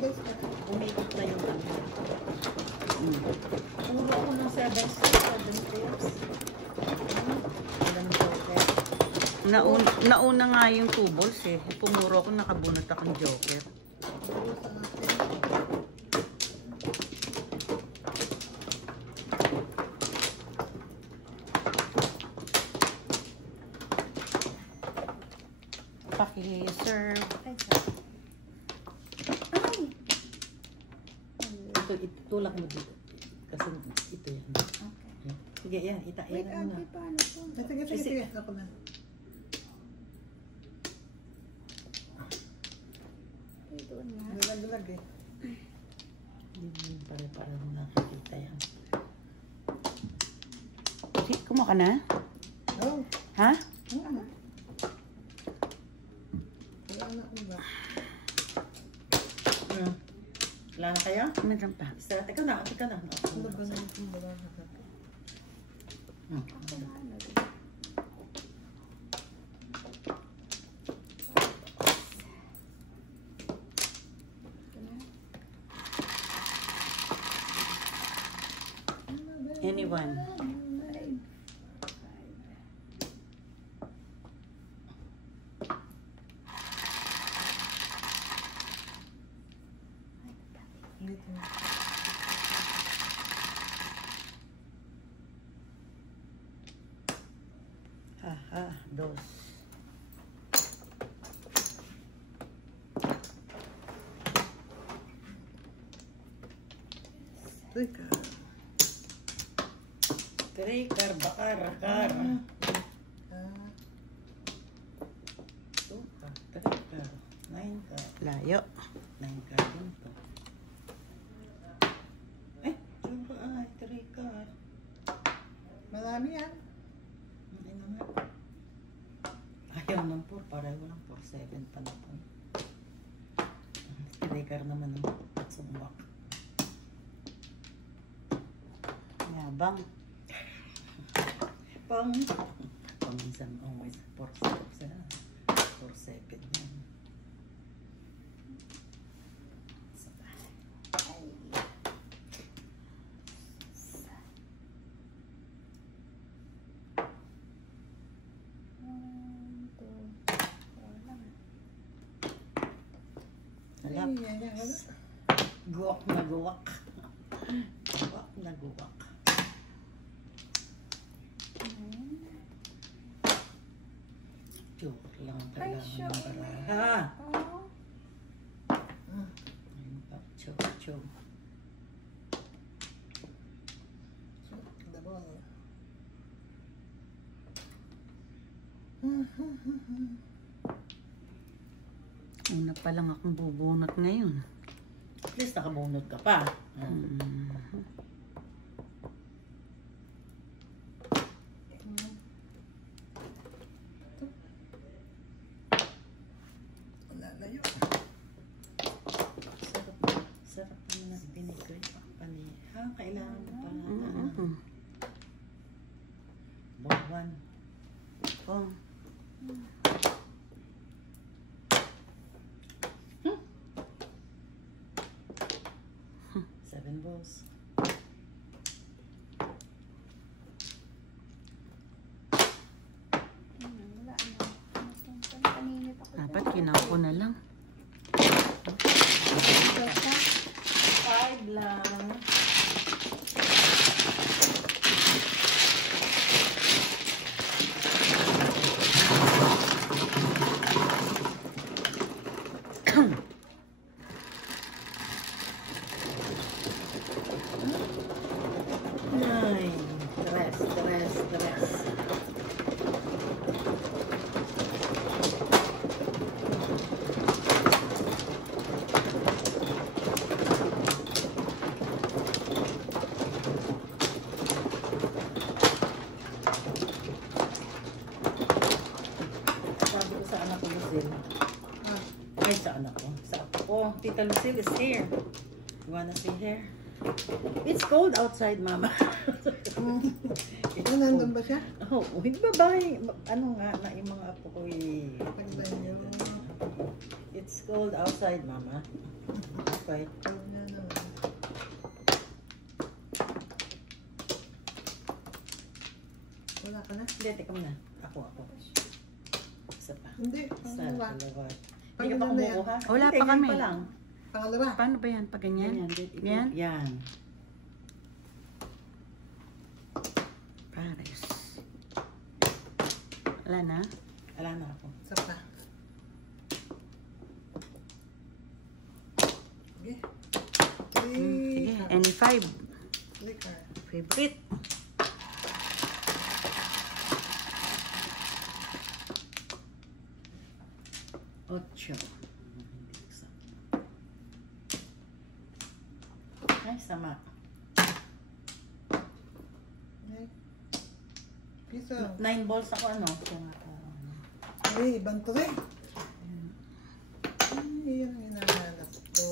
Umikot na yung ano. Puro ako ng 7 steps. Nauna nga yung 2 balls eh. Pumuro ako, nakabunot akong joker. Paki-serve. Ito, tulak mo dito. Kasi ito yan. Okay. Sige, yan. Wait, ate, paano po? Sige. Ako na. Ito na. Nalag-lag eh. Hindi pare-pare mo nakikita yan. Kumuha ka na? Oo. Ha? Oo. Wala na kayo? Meron pa. Teka na. Anyone? Dos. Trikar, bakar. Trikar. 9 ka. Layo. 9 ka dito. Ay, trikar. Marami yan. Ay naman. Ayaw ng 4, para walang 4-7 pa na po. Trikar naman ng sumwak. Yabang. Paminsan always 4-7 yan. Guwak na guwak. Joke lang kailangan ng baraha. Ayun pa, chog. Una pa lang akong bubunot ngayon. At least nakabunot ka pa. Lalayo. Sarap naman ang binigay pa paniha. Kailangan mo pala na. Bawang. Oh. 7 balls. Dapat kinako na lang. 5 lang. Tres. Sabi ko sa anak ko, Lucille. Ay, sa anak ko. Sa apo ko. Tita Lucille is here. You wanna see her? It's cold outside, Mama. Nandun ba siya? Oh, hindi ba ba? Ano nga na yung mga apo ko It's cold outside, Mama. fight. Huwag na naman. Wala ka na? Hindi, teka muna. Ako. Isa pa. Hindi. Isa, Pangalawa. dalawa. Hindi Pang ka pa ilan na yan? kumukuha? Wala Hindi, pa ganyan kami. pa lang. Pangalawa. Paano ba yan? Pag ganyan? Ganyan. Yan? Yan. Pares. Wala na? Wala na ako. Isa pa. Sige. Sige, any 5. Liquor. Favorite. Ocho. Ay, sama. Okay. Piso. 9 balls ako, ano? Ay, ibang to rin. Ay, yan ang hinahanap ko.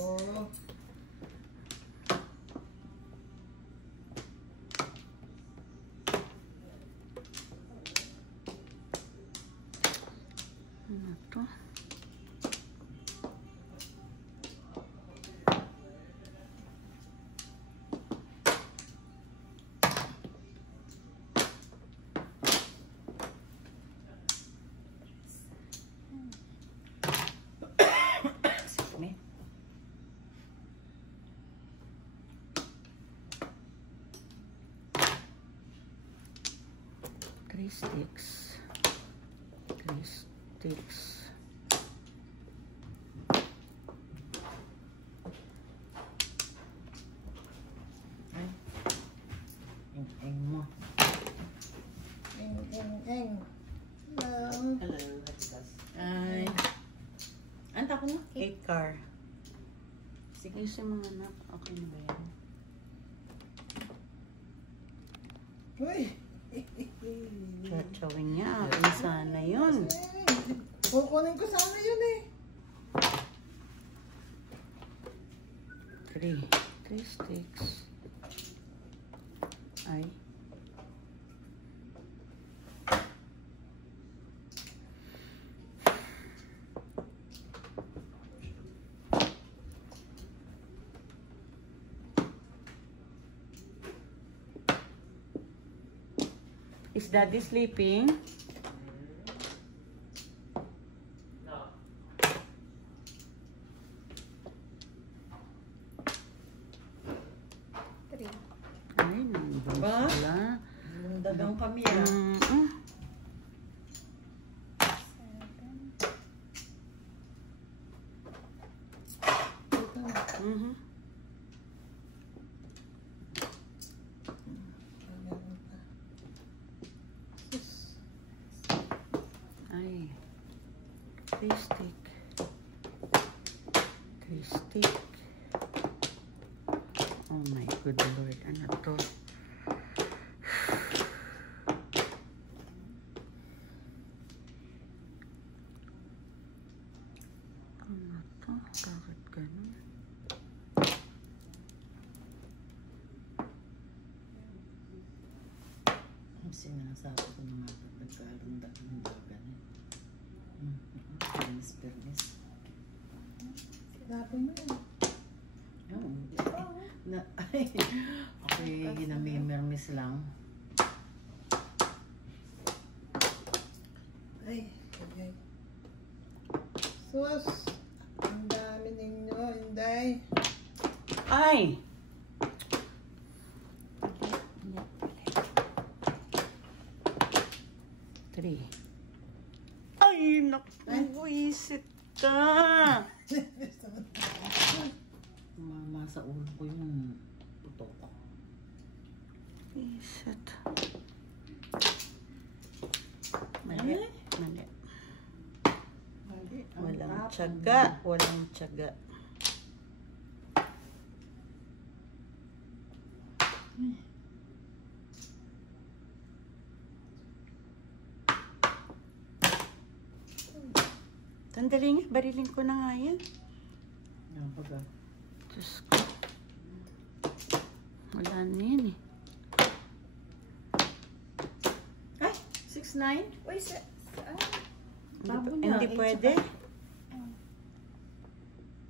Ano to? Excuse me. Three sticks. 3 sticks. Ay. Eng mo. Eng. Hello. Hello, ay. Ang tapo mo? 8 car. Sige sa mga anak. Okay na ba yan? Uy. Chachawin niya. Akin sana yun. Kukunin ko sana yun eh. 3 sticks. Ay. Is Daddy sleeping? Ay, nandun Ba? sila. Dagang kami ah. Mm-mm. Dito na. Mhm. Meron pa. Sus. Ay. 3 stick. 3 stick. Oh my good Lord. Ano to? Ano to? Bakit ganun? Ang sinasabi ko na nga pag nagkalundag-lundagan eh. Permis. Sinabi mo yun. Oo. Na, ay, ako yung ginamimermis lang. Ay. Ay. Sus. Ang dami ninyo, Inday. Ay! Three. Ay, naku, isit ka. Mama sa ulo ko yung putok. Isit. Mali. Ay. Mali. Mali. Walang tiyaga. Walang tiyaga. Sandali nga, barilin ko na nga yan. Yan pag Diyos ko. Wala na yan eh. ay, 6-9? Uy, Tabo Hindi, na, hindi eh, pwede.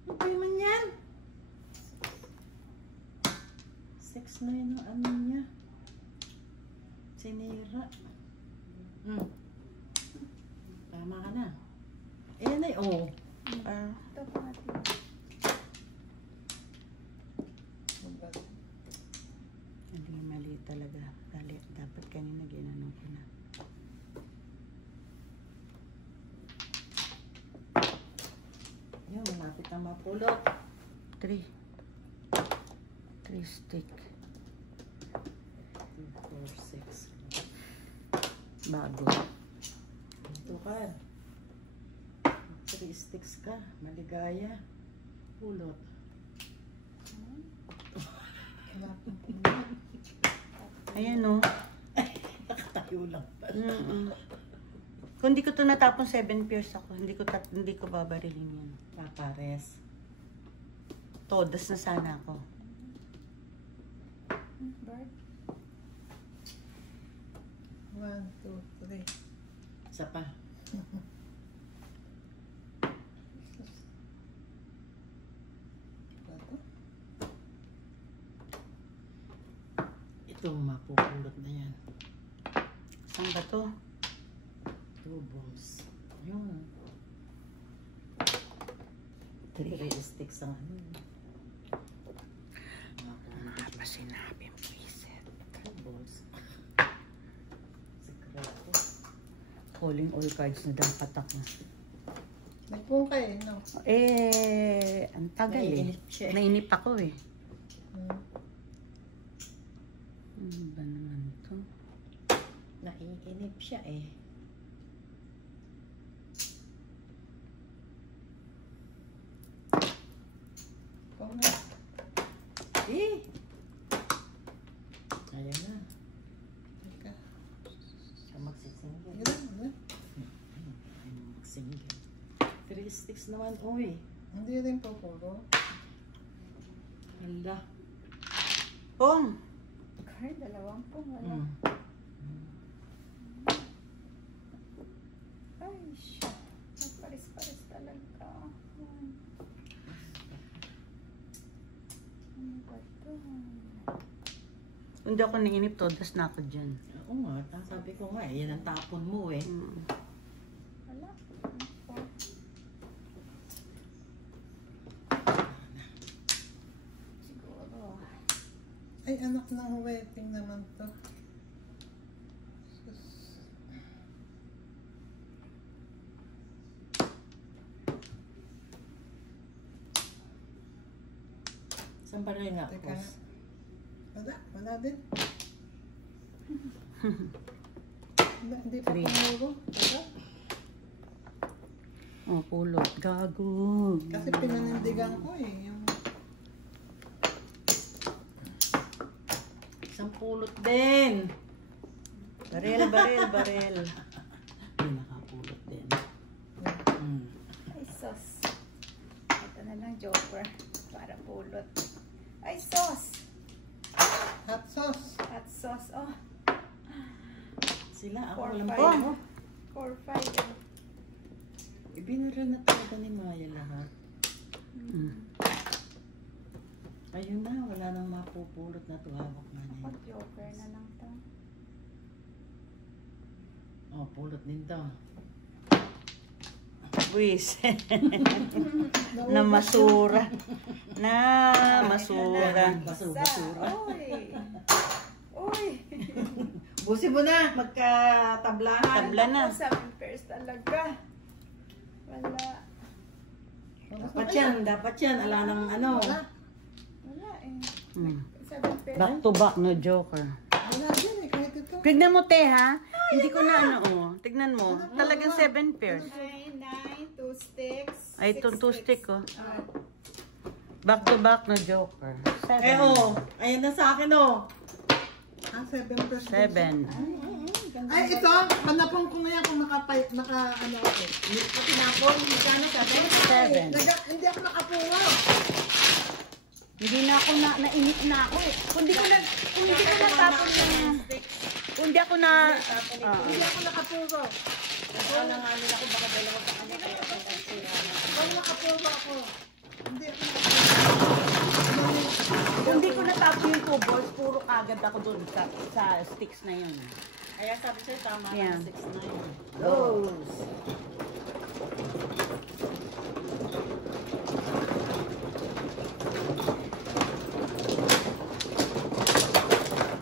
Ano ba naman yan? na yun ang ano niya. Sinira. Tama ka na. Ayan ay, oh. Ito pa natin. Hindi mali talaga. Dapat kanina ginanong ko na. Yun, malapit na mapulot. 3 stick. 2, 4, 6. Bago. Ito ka. 3 sticks ka. Maligaya. Pulot. Ayan o. Nakatayo lang pala. Kung di ko to natapon 7 pairs ako, hindi ko babarilin yan. Papares. Todas na sana ako. Bird. 1, 2, 3. Isa pa. Ito, mapupulot na yan. Saan ba to? 2 balls. Yun. 3 sticks ang ano. Pa sinabi mo, iset. 2 balls. Sekreto. Calling all cards na dapat ako. Nagpung kayo, no? Ang tagal Naiinip siya. Nainip ako eh. Hmm. Ano ba naman to? Naiinip siya eh. Kung nga. Eh! Ayan na. Teka. Siya magsisinggil. Ganun, ganun. Ayun, magsinggil. 3 sticks naman, uy. Hindi rin po puro. Hala. Pong! Ay, 2 po. Wala. Ay, shit. Nagparis-paris talaga. Ano ba ito? Hindi ako nainip, todas na ako dyan. Oo nga, sabi ko nga, yan ang tapon mo eh. Wala. Siguro. Ay, anak ng wedding naman to. Sus. Saan ba rin nga? Teka. Wala din. Hindi pa 3. pumuro. Teka. Oh, pulot. Gago. Kasi pinanindigan ko eh. Yung Isang pulot din. Barel. Hindi nakapulot din. Ay, sos. Ito na lang, joker. Para pulot. Ay, sos. hot sauce. Hot sauce. Oh, Sila, ako 4, lang 5. po. 4, 5. Ibinira na talaga ni Maya lahat. Ayun na, wala nang mapupulot na tuhawak na niya. Pag-joker na lang to. Oh, pulot din to. Buwis. Na masura. Basura. Uy! Uy! Busi mo na, magkatablahan. Tabla na. 7 pairs talaga. Wala. Dapat yan. Ala ng ano. Wala eh. 7 pairs. Back to back, no joker. Wala din eh, kahit ito. Tignan mo, te, ha? Hindi ko na Tignan mo. Talagang 7 pairs. 9, 2 sticks. Ay, itong 2 stick, oh. Ah, Back to back, no joker. 7. Eh, oh. Ayan na sa akin, oh. 7 pesos. 7. Ay, ito, panapong ko ngayon kung ano ako. Tinapon, magkano ka? 7. Hindi ako nakapuwa. Hindi na ako nainip na ako eh. Kung hindi ko natapon na. Kung hindi ako na... Hindi ako nakapuro. Ako lang ano ako, baka dalawa pa kami kaya ako nagsira. Kung nakapuro ako. Hindi ako Kung hindi ko natapon yung 2 balls, puro agad ako dun sa sticks na yun. Kaya sabi sa'yo, tama Yeah. na 6-9. Those.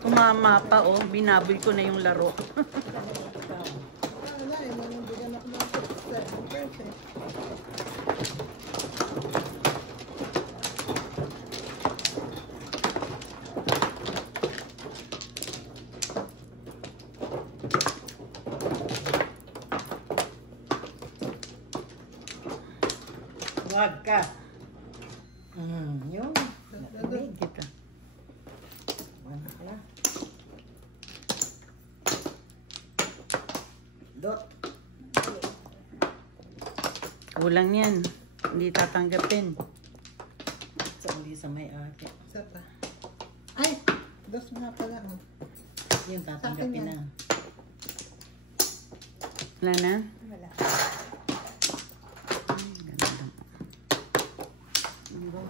Tumama pa, oh. Binaboy ko na yung laro. Wala eh, nanundigan ako ng 7 eh. Wag ka. Yun. Doon. Kita. Wala ka. Dot. Kulang yan. Hindi tatanggapin. Sa uli sa may ate. Isa pa. Ay! Dos nga pala. Oh. Yun, tatanggapin Sa akin na. yan. Wala na? Wala. Ganda. Ano ba?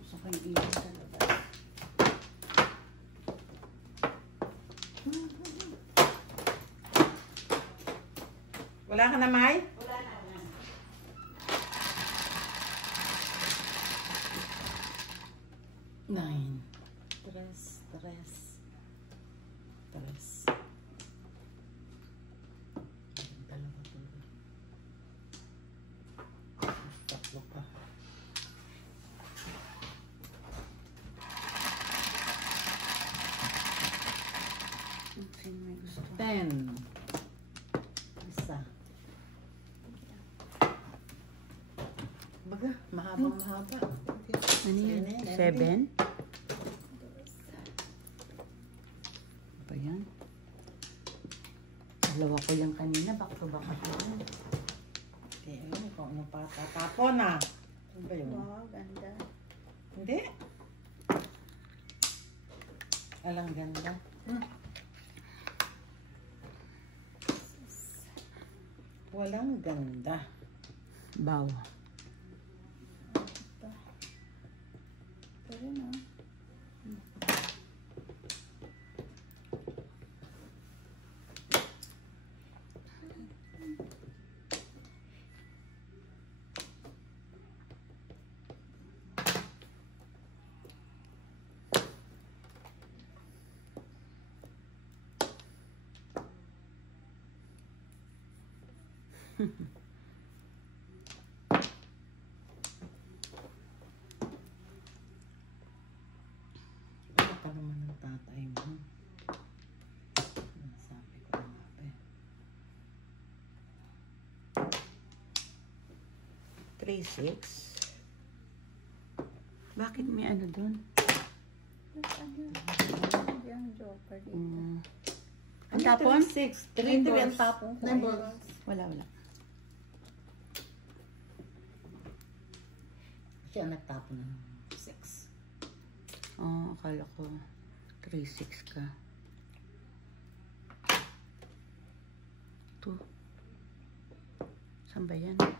Gusto ko yung ilaw sa labas. Wala ka na, May? Wala na. Nine. Tres. Dalawa to. Tatlo pa. Sino may gusto? 10. Isa. Baga, mahaba. Ano yan? Sige, 7? Ba yan? Dalawa ko yung kanina, back to back ako. Okay, ayun, kung ano pa tatapon na. Ano ba yun? Wow, ganda. Hindi. Alang ganda. Walang ganda. Bow. Pero no. Ano ka naman ng tatay mo? Sabi ko na nga ba eh. 3-6. Bakit may ano dun? Yung joker dito. Ang tapon? 6. 3 ang tapon ko. 9 balls. Wala. Siya nagtapon ng 6. Oh, akala ko 3-6 ka. 2. Saan ba yan? Ah,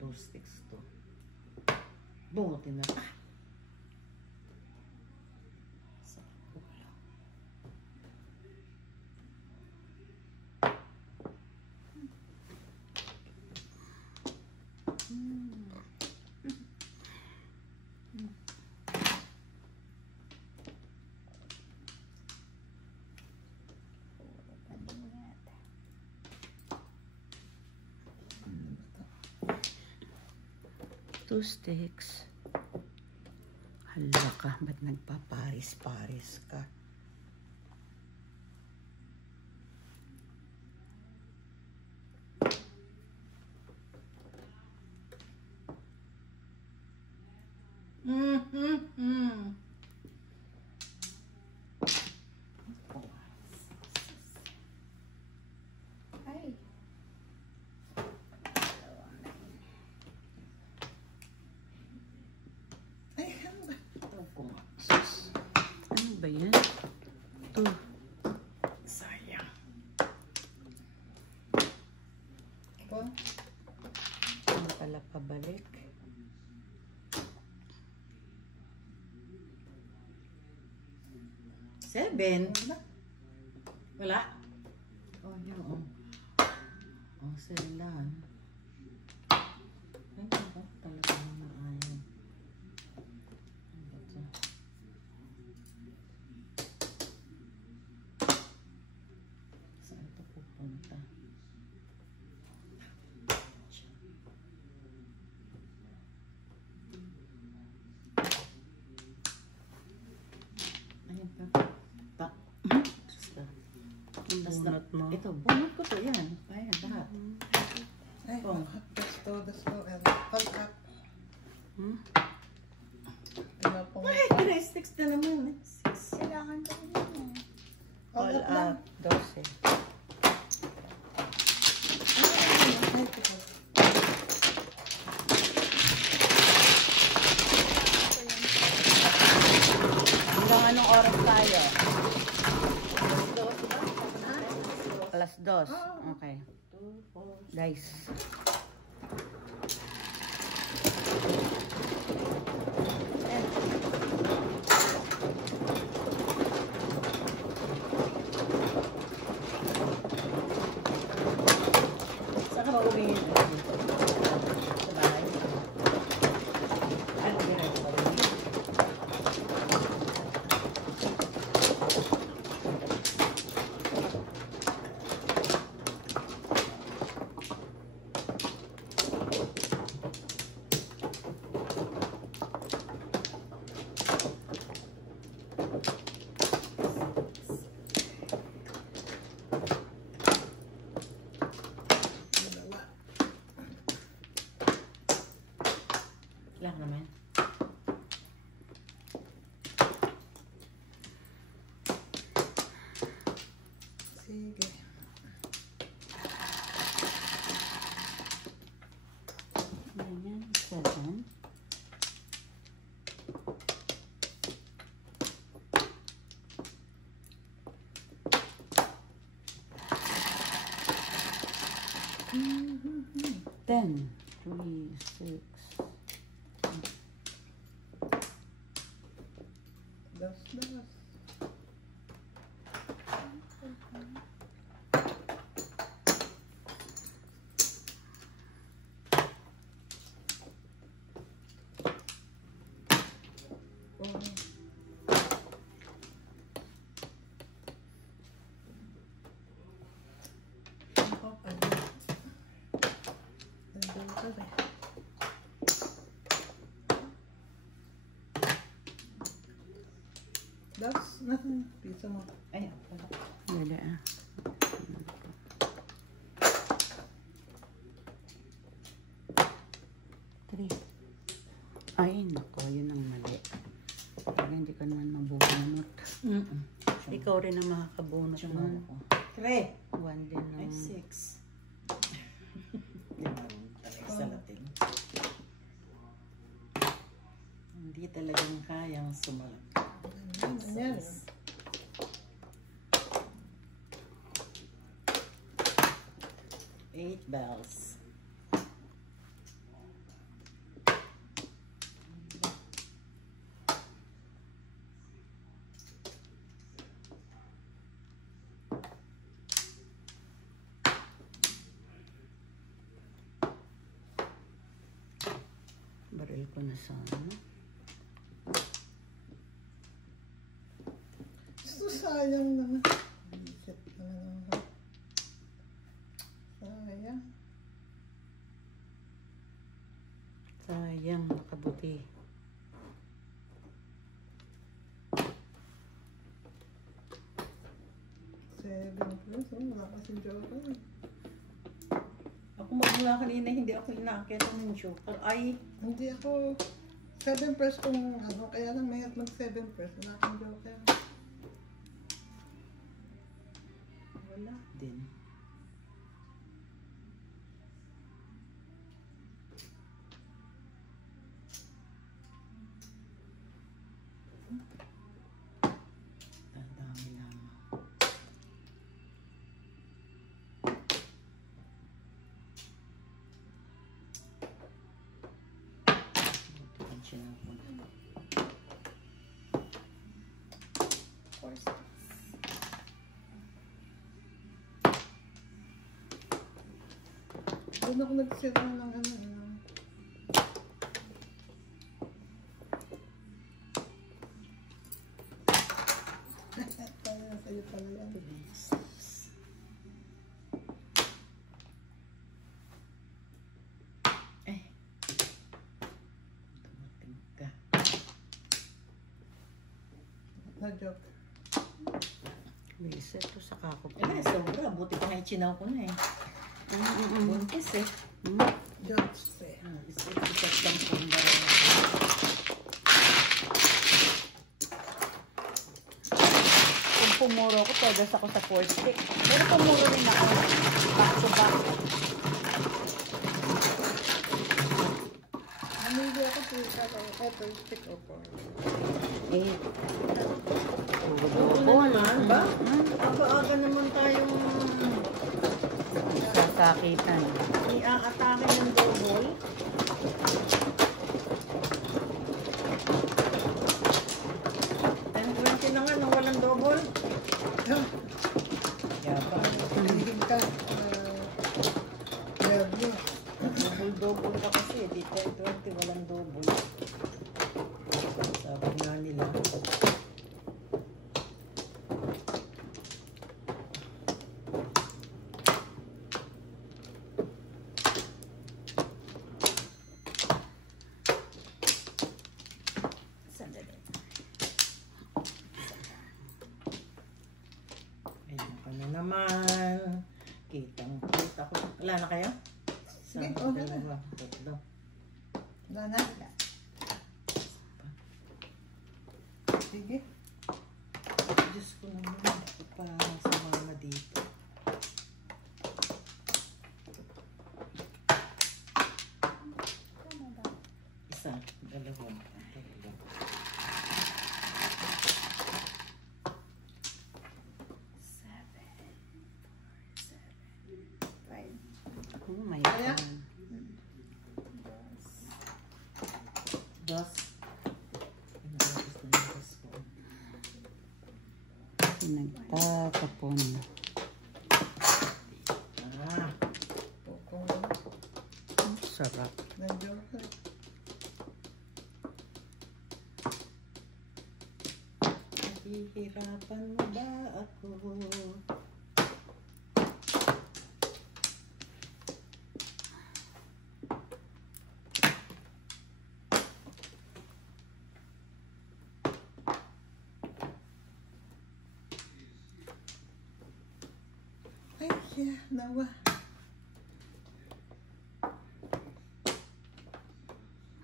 2, 6 to. Bungutin na. Sa ulo. Two sticks. Hala ka, ba't nagpaparis-paris ka? Ay. Ay, ano ba? Ano ba yan? 2. Sayang. 7. Wala? Oh, yun. Oh, oh 7 lang. Ay, ako talaga naman ayaw. Ano ba ito? Saan ito pupunta? Ayan pa. Basta. Bunot mo. Ito, bunot ko to yan. Ayan, lahat. Ay, Oh. let's go. And all up. Hmm? Ano pong Ay, kaya 6 na naman. 6. Kailangan ko yun eh. all All up lang. up. 12. Ay, teka. Hanggang anong oras tayo? Alas 2. Okay. 2, 4. Guys. Saan ka mauwi? Sa bahay? Ano ba yun? Lang naman. Sige. Ganyan. 7. Ten. 3, 6. Das. Das, nasan pizza mo? Ayan. Wala. Wala ah. 3. Ay, nako. Yun ang mali. Kaya hindi ka naman mabubunot. Ikaw rin ang makakabunot Tsuma nun. ako. 3. 1 din Ay, ng... 6. Hindi marunong talaga sa Latin. Hindi talagang kayang sumalat. Ayan. 8 bells. Baril ko na sana. Gusto sayang naman. Isip naman ako. Sayang. Sayang, nakabuti. Seven plus. Oh, wala kasing joker. Ako magmula kanina, hindi ako inakit ng joker. Ay, Hindi ako 7 press kung ano, kaya lang may mag 7 press. Wala akong joker. wala din. Dadami lamang. Buti siya na po. Course. Doon ako nag-set na ng ano. Kaya sa'yo pala yan. Dumating ka. Na-joke. Bilis ito sa kako pa. Sobra. Buti pa nga ichinaw ko na eh. Buntis eh. Jokes eh. Isip-isip lang po na. Kung pumuro ko, todas ako sa 4 stick. Pero pumuro rin ako. Back to back. Namili ako eto, stick o 4. 8. Oo naman ba? Aga-aga naman tayong Sasakitan. i-aatake ng double. $10.20 na nga nang walang double. Yaba. Hindi ka. Nervyo. Double ka kasi. Di $10.20 walang double. Sabi nga nila. Ayan ka na naman. Kitang-kita ko. Wala na kayo? Sige, okay na. Dalawa, tatlo. Wala na. Sige. Diyos ko naman. Ito pa sa mama dito. Tama ba? Isa, dalawa, tatlo. Five. Oh my Kaya? God. Dos. Pinagapos na yung dos po. Pinagtatapon. Ah, Kung Sarap. na-joke eh. nahihirapan mo ba ako? Ay, yeah, nawa.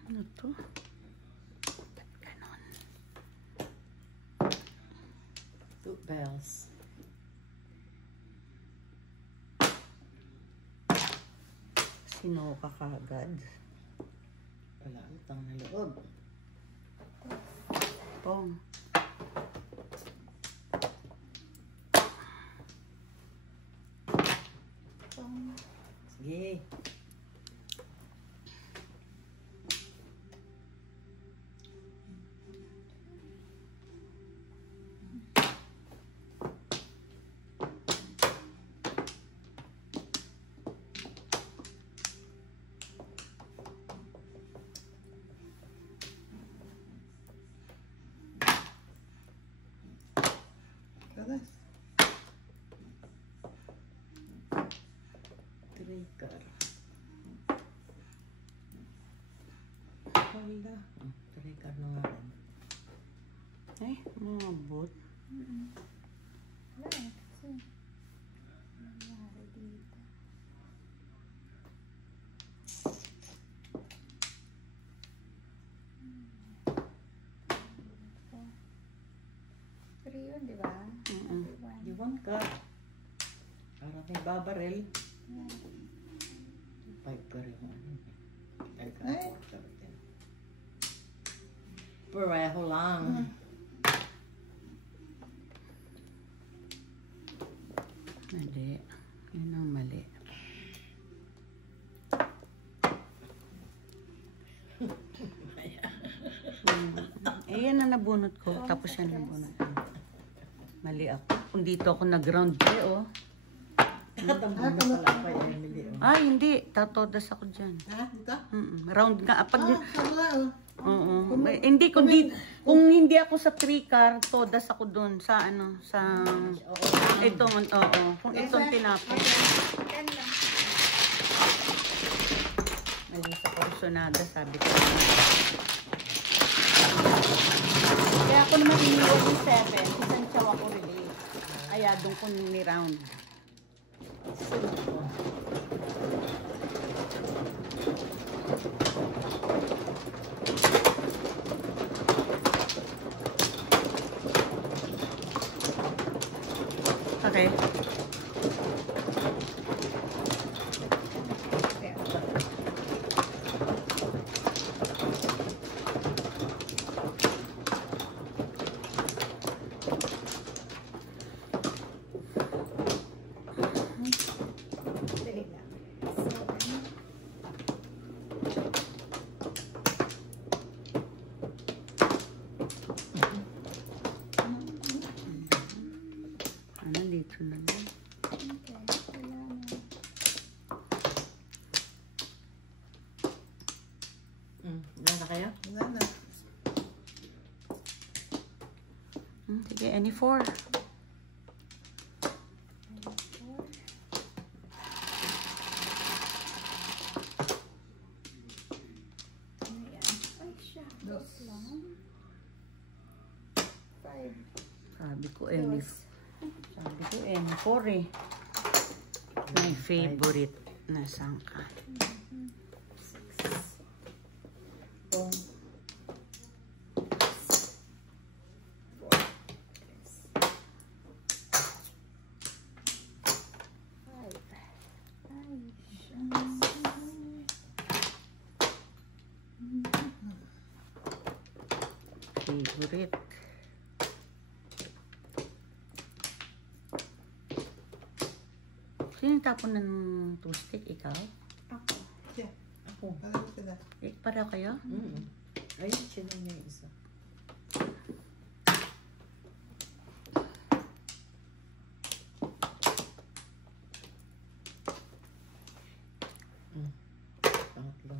Ano to? Ba't ganon? 2 bells. Sinuka kagad. Wala utang na loob. Pong. Sige. Kalas. Trigger. Wala. Trigger na nga rin. Ay, mabot. Wala eh, kasi nangyari dito. Three yun, di ba? Mm-mm. One. Iwan ka. Para may babarel. Yan. 5 ka rin. Ay, ka. Ay. Pareho lang. Mali. Yun ang mali. Eh, yan ang nabunot ko. Tapos yan nabunot ko. Mali ako. Kung dito ako nag-ground eh, oh. Tatambong na pala kay Emily. Oh. Ay, hindi. Tatodas ako dyan. Ha? Dito? Round nga. Pag, Sama oh. oo. Hindi, kung hindi ako sa 3-car, todas ako dun sa ano, sa itong, oo. Kung itong tinapos. Yan lang. Ayun sa Corsonada, sabi ko. Kaya ako naman iniwan yung 7. Isang chow ako release. Kaya doon ko ni-round. Okay. Dali lang. 7. Ano, dito na lang. Okay. Wala na. Wala na kayo? Wala na. Sige, any 4. Ano yan? Ay, siya. Dos lang. 5. Sabi ko, any 4 eh. My favorite na sangka. 6. Itong 4. 5. Ay, siya. Favorite. Sino tapon ng toothpick? Ikaw? Ako. Siya. ako. Parang sila. Pareho kayo? Ayun, sino na yung isa? Pangatlo.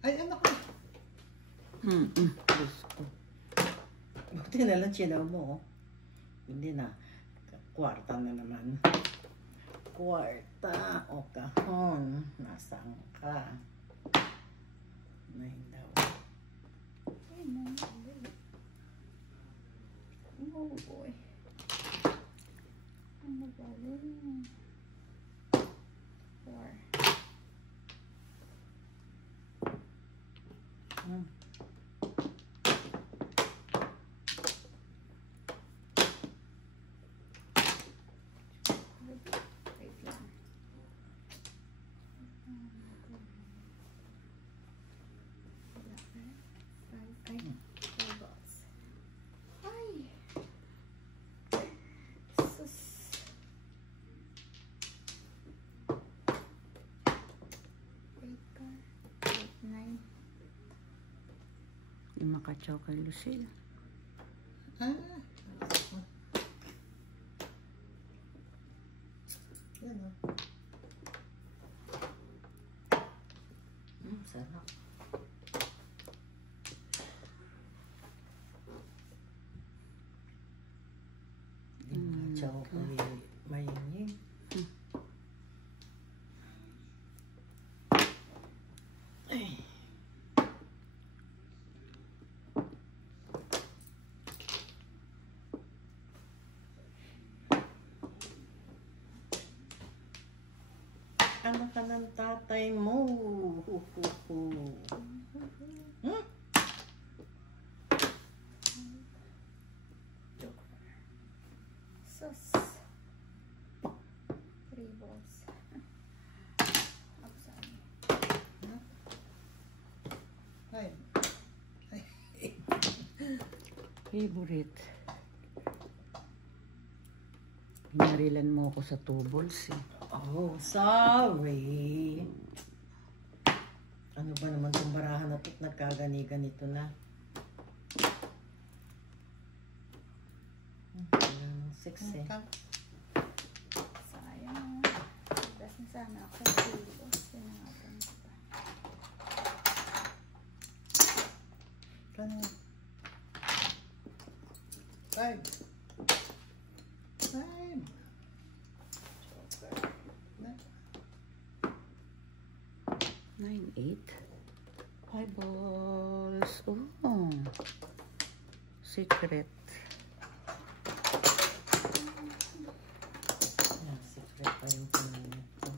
Ay, ano ko? Diyos ko. Buti na lang sinaw mo. Oh. Hindi na. Kwarta na naman. Kwarta o kahon. Nasaan ka? Nine daw. Ay, nandun. Oh, boy. Ano galing? 4. Wait lang. Ay, 4 balls. Ay! Sus. Wait ka. 8, 9. Yung makachaw kay Lucille. Ah. Yan o. Sarap. Chow kay Maying. Ano ka ng tatay mo? Sus. 3 balls. I'm sorry. Favorite. Binarilan mo ako sa 2 balls eh. Oh, sorry. Ano ba naman itong barahan na ito't nagkagani-ganito na? Wala ng 6 eh. Sayang. Best na sana ako sa table. Sinangatan ko pa. Kano? 5. 5. Joker. 9, 8. 5 balls. Oh. Secret. Yan, secret pa yung kanina ito.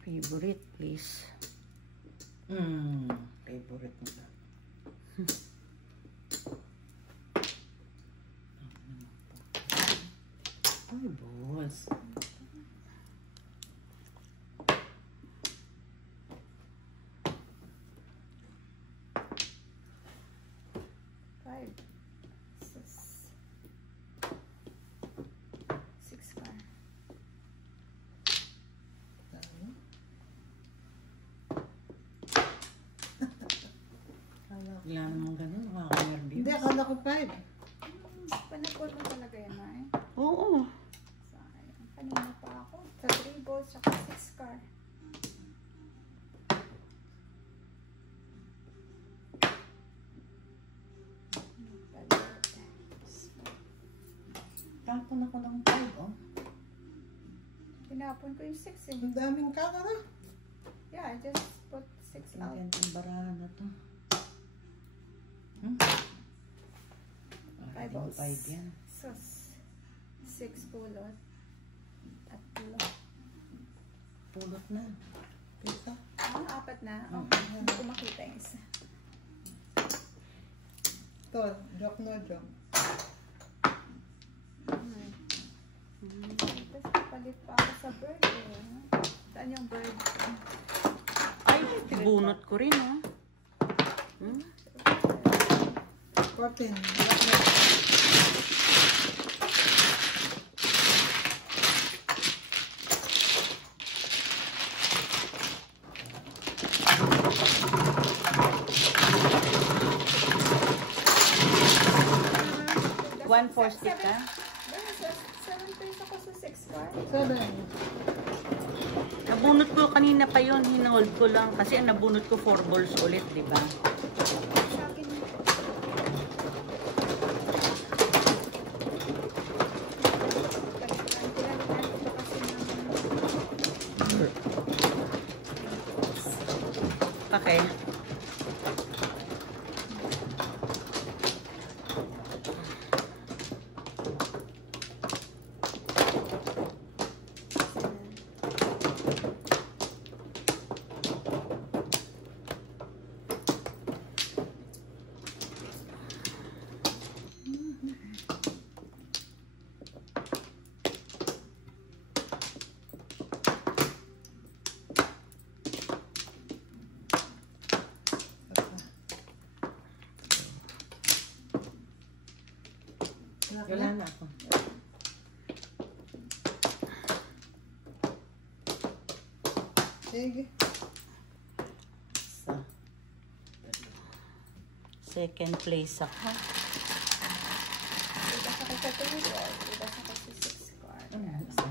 Favorite, please. Favorite mo na. Ay, balls. Five. Six car. Wala namang ganun, makaka-nervous. Hindi, akala ko 5. Panapol mo talaga yan, Nay. Oo. Sayang. Kanina pa ako. Sa 3 balls, saka 6 car. Tapon ako ng 5, oh. Tinapon ko yung 6 eh. Ang daming kaka na. Yeah, I just put 6 out. Tingnan yung barahan na to. Five Parang balls. 5 yan. Sus. 6 pulot. At Pulot na. Isa. apat na. Oh, Mm. hindi ko makita yung isa. Ito, joke no joke. Tapos papalit pa ako sa bird eh. Saan yung bird? Ay, bunot ko rin, oh. 14. 1-4 stick ka? 7 pesos ako sa 6 car. 7. Nabunot ko kanina pa yon, hinold ko lang. Kasi ang nabunot ko 4 balls ulit, di ba? Sa akin yun. Okay. Wala na ako. Sige. Isa. Second place ako. Diba sa kasi 3 car? Diba sa kasi 6 car? Ano yan? Isa.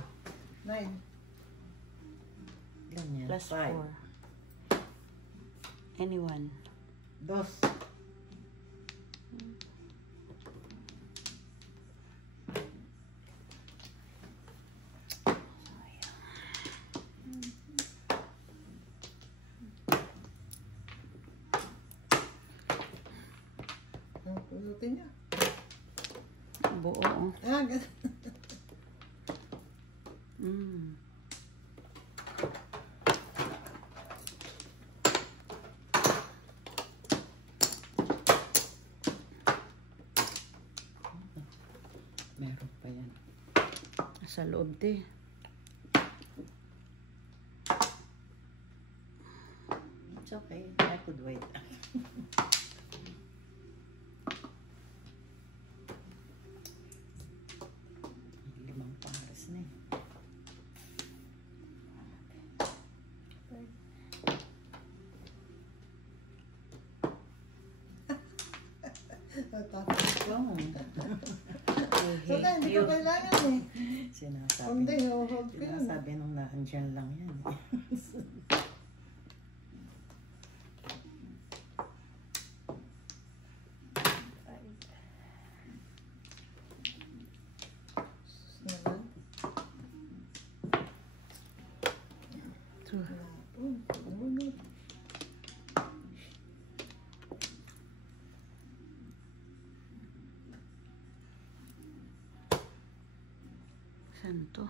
9. Ilan yan? Plus 5. 4. Anyone? 2. Ang pulutin niya. Buo, oh. Ah, ganun. Meron pa yan. Sa loob, te. It's okay. I could wait. Tapos, Long. sana hindi ko kailangan eh. Sinasabi. Hindi, hold ko yun. Sinasabi nung naandyan lang yan. Saan to?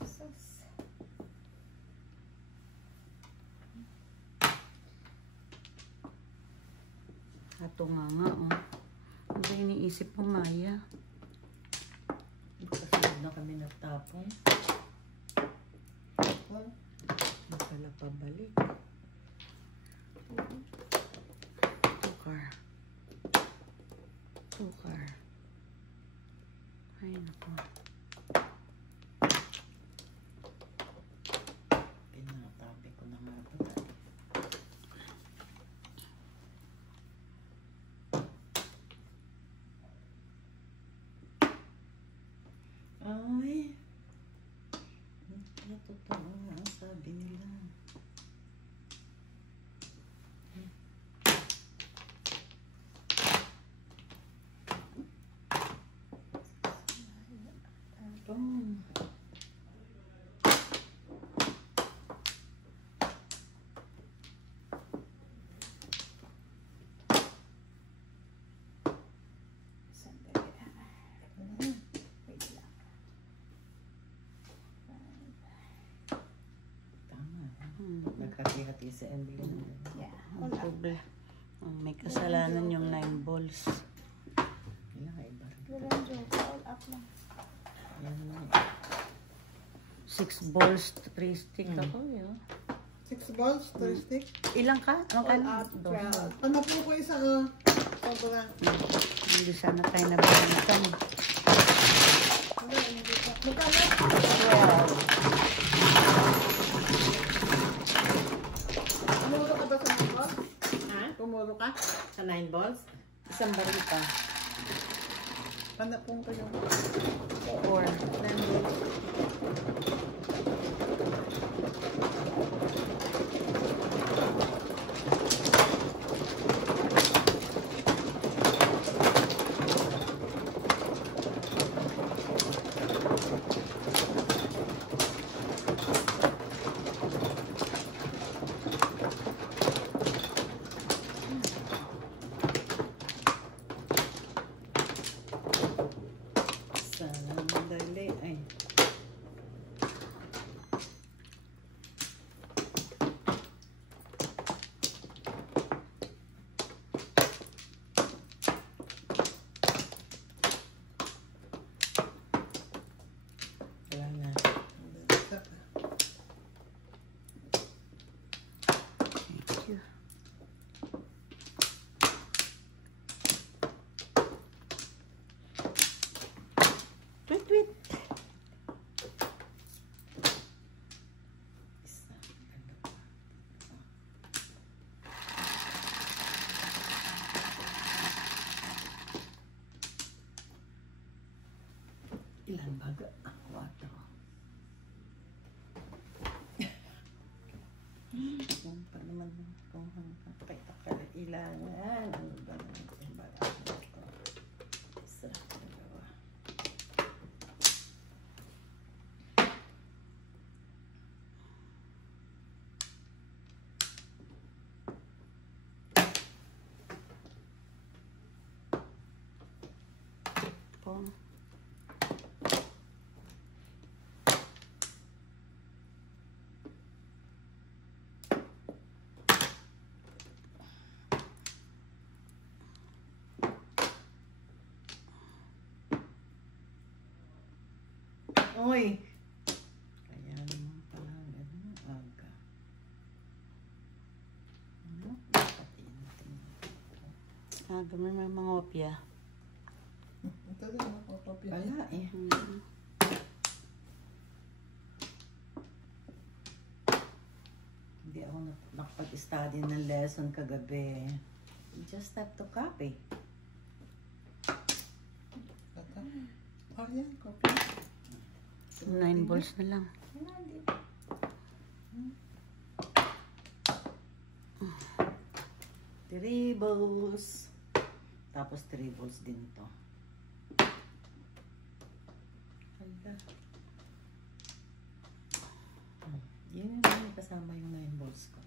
Sus. Ato nga nga, oh. Ano ba iniisip mo, Maya? Kasunod na kami nagtapon. Hindi pala pabalik. Tukar. Tukar. Ay, naku. Pinatabi ko na nga ito. Ay. Hindi totoo nga ang sabi nila. Boom. Sandali. Wait lang. Tama. Nagkati-hati sa Emily. Yeah. Ang problema. May kasalanan yung 9 balls. Ilang ay barang. Walang joke. All up lang. Yan na. 6 balls, 3 stick ako, yun. 6 balls, 3 stick. Ilang ka? Anong All ka? out. 12. Ano po ko isa sobra. Hindi sana tayo nabalitan. Ano, hindi ko. Magkano? Tumuro ka ba sa mga balls? Ha? Tumuro ka? Sa 9 balls? Isang baril pa. Panapong ko yung 4. Sandali. Ay. Wala na. Thank you. Tweet, tweet. Isa. Ilan baga? 4. Kung pa naman kung kailangan. Ano ba naman yung baga ko? Isa. Dalawa. Po. Uy! Kaya naman pala, ano, aga. Ano? Pati na. Gamay may mga opya. Ito din ako, kopya. Wala eh. Hindi ako nakapag-study ng lesson kagabi. You just have to copy. Ito. Oh, yan, kopya. 9 balls na lang. Wala, dito. 3 balls. Tapos 3 balls din to. Hala. Yun yung kasama yung 9 balls ko.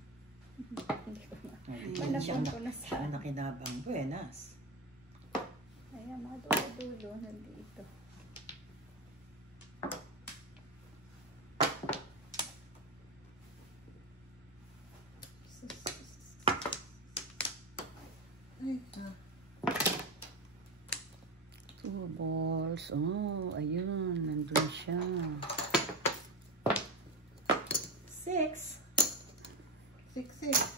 Hindi ko na. Hindi siya Malapon ko na sa... nakinabang. Buenas. Ayan, mga dulo-dulo nandito. Ay, ah. 2 balls. Oh, ayun. Nandun siya. 6. 6.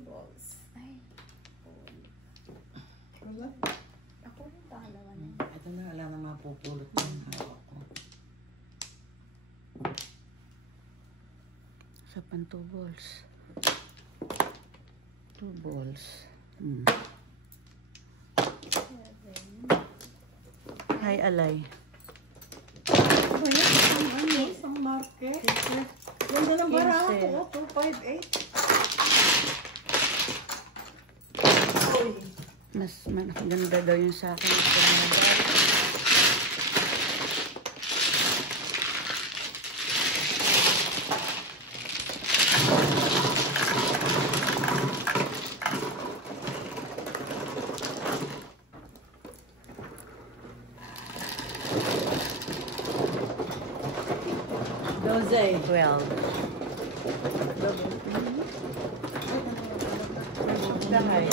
Balls. Ay. Wala. Ako rin dalawa na. Ito na, wala na mapupulot ng hawak ko. Sa pan 2 balls. 2 balls. Hi, Alay. Oh, yan. Isang market. Ganda ng baraha ko. 258. Mas ganda daw yung sa akin. Doze. 12. Dahay.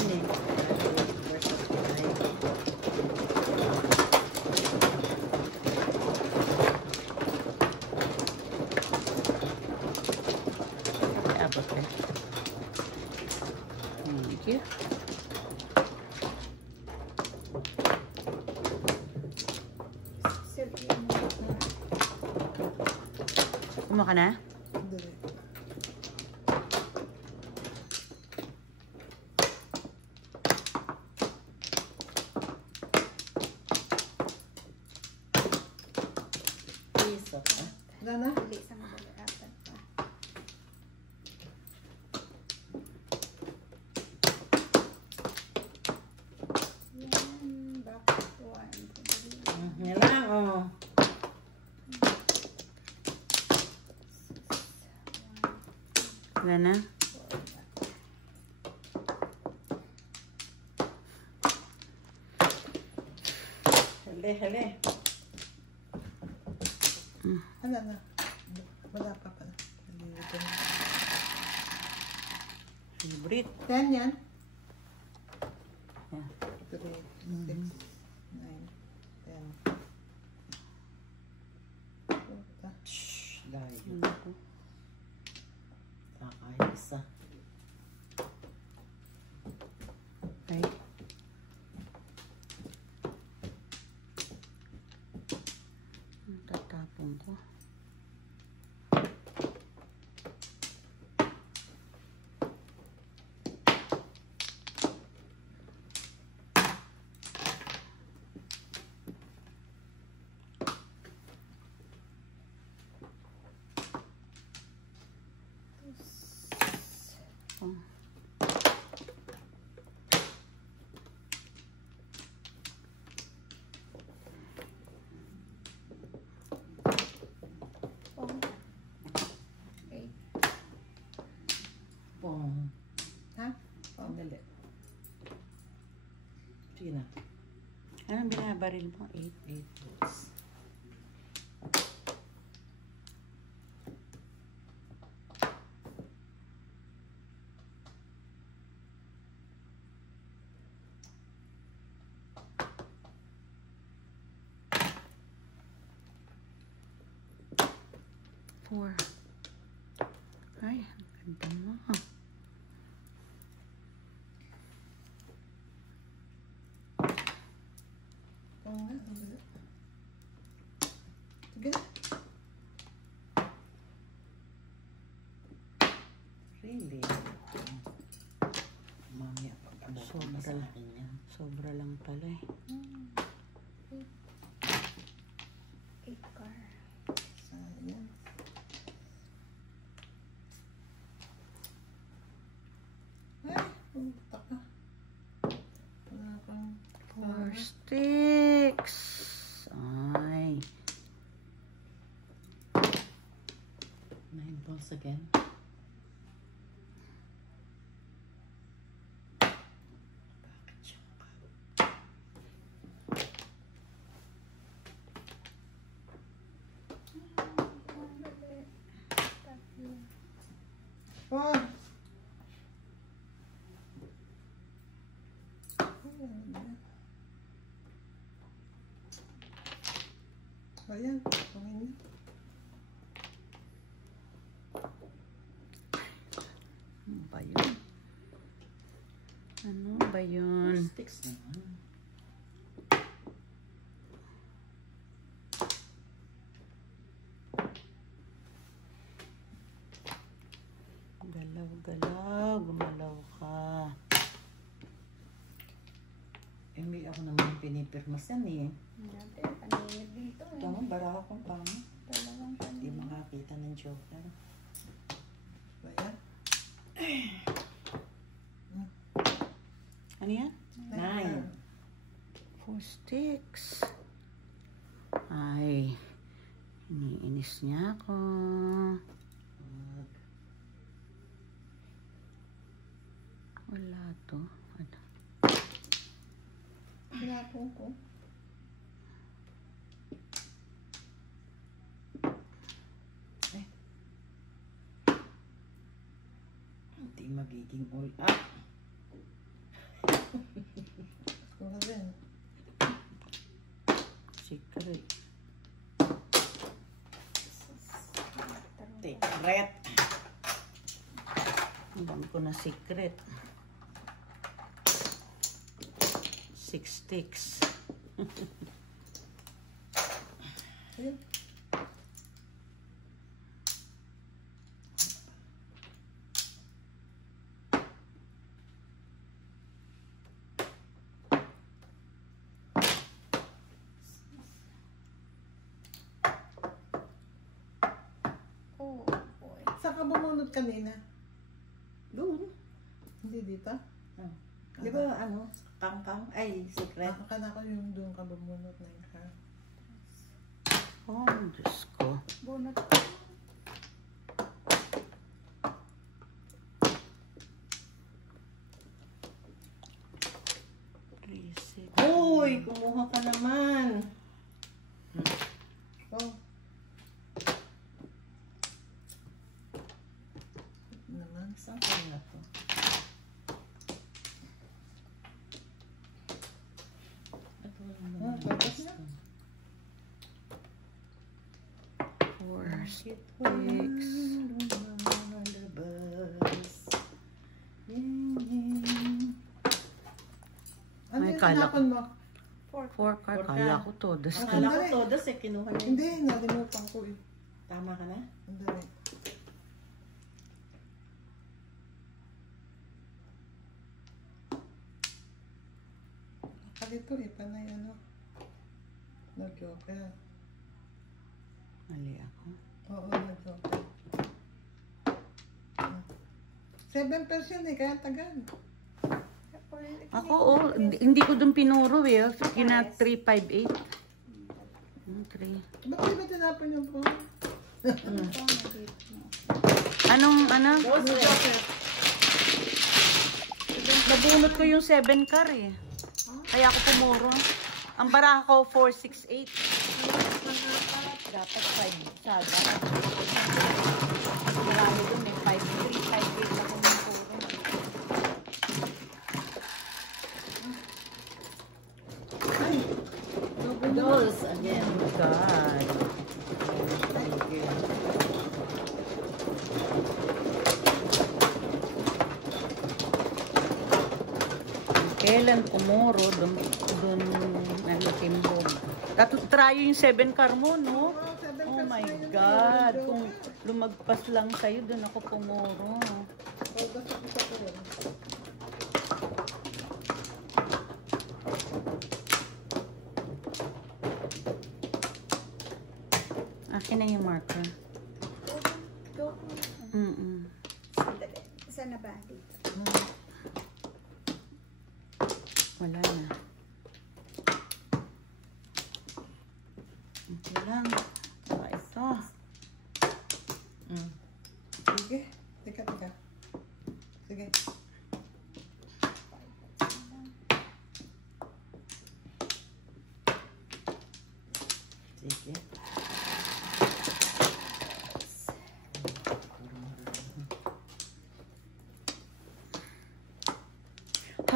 Abot eh. Thank you. Kumuha ka na? Dali. Piso ka. Wala na? Dali sa madali. Apat pa. Yan. Back one. Yan lang, oh. Wala na? Hali, hali. Wala na. Wala pa pala. Nalilito na. Favorite. 10 yan? Yeah. 3, 6, 9, 10. Puta. Shhh, layo. Ako. Kakahit isa. Ay. Tatapon ko. Oh. Eight. Pong. Ha? Sandali. Sige na. Anong binabaril mo? 8. 8 balls. 4. Ay, ang ganda mo. Oo nga, ang ganda. Sige na. Really? Mamaya pag-abot mo sa akin yan. Sobra lang pala eh. 8 car. Sayang. Ay, pumunta ka. Wala kang 4 sticks. Ay. 9 balls again. Bakit siya? pa. Ayan, pangin niya. Ano ba yun? Ano ba yun? Sticks naman. Galaw-galaw. Gumalaw ka. Eh, may ako naman pinipirmas yan eh. Natin, paninid dito eh. Ito, bara akong pang. Dalawang Hindi paninid. makakita ng joker. Ayan. Ano yan? 9. 4 sticks. Ay. Iniinis niya ako. Wala to. Ano? Pinapong ko. Hindi magiging all up. Kung na rin. Secret. Take red. Ang dami ko na secret. 6 sticks. Ayan. Oh, boy. Saan ka bumunod kanina? Doon. Hindi dito? Ah. Di ba ano? Kangkang? Ay, secret. Akala ko yung doon ka bumunod na yung car. Oh, Diyos ko. Bunot. Uy, kumuha ka naman. Oh. Naman. Saan ka na to? Ito Ah, tapos na. 4 sticks. Ano Ay, yung kala tinapon mo? 4 card. Four Kala ka. ko to. Das Akala ko todos eh, kinuha niya. Hindi, nalimutan ko eh. Tama ka na? Ang dali. Dito eh, panay ano. Nag-joker. Mali ako. Oo, nag-joker. 7% eh, kaya tagal. Ako, oh, hindi ko dun pinuro eh. Kina 358. 3. Ba't di ba tinapon yung phone? Anong, ano? Joker. Nabunot ko yung 7 car eh. Kaya ako pumuro. Ang baraha ko 468. Dapat 5 saga. Marami dun eh. 53, 58 ako ng puro. Dolls again. God. Thank you. Kailan kumuro, dun timbog. Tapos try yung 7 car mo, no? Oh my God. Kung lumagpas lang sa'yo, dun ako kumuro. Akin na yung marker. Go. Sandali. Saan na ba dito? Wala na. Okay lang. Saka ito. Sige. Teka. Sige. Sige.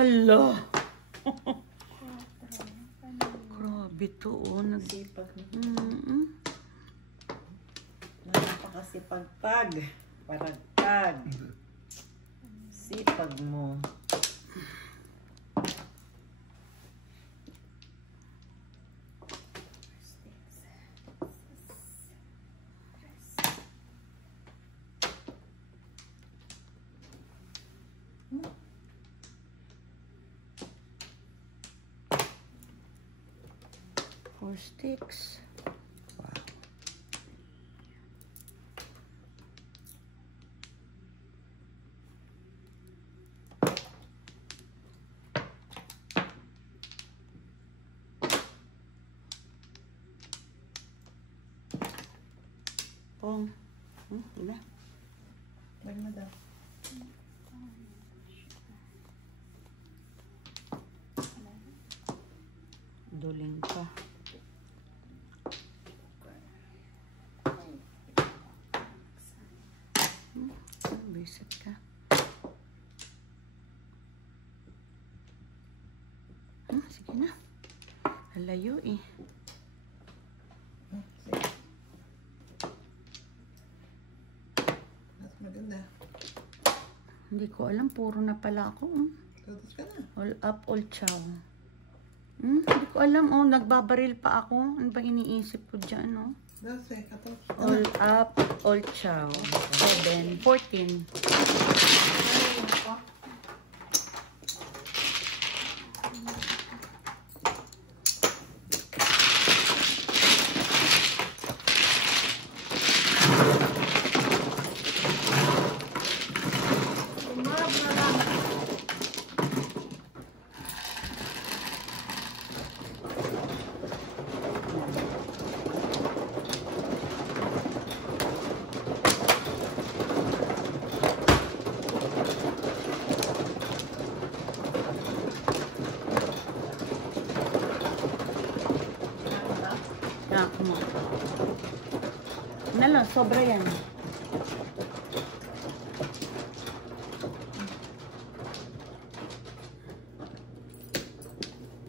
Hala! Grabe to, oh. Sipag. Napakasipagpag. Paragpag. Sipag mo. Four sticks. Wow. Pong. Diba? Bag na daw. Duling pa. Bisit ka. Sige na. Halayo eh. Sige. Mas maganda. Hindi ko alam. Puro na pala ako. Tutos ka na. All up, all chow. Hindi ko alam. Oh, nagbabaril pa ako. Ano ba iniisip ko dyan, no? 12, 14. All up, all chow. 7, 14. Mo. Nalo, sobra yan.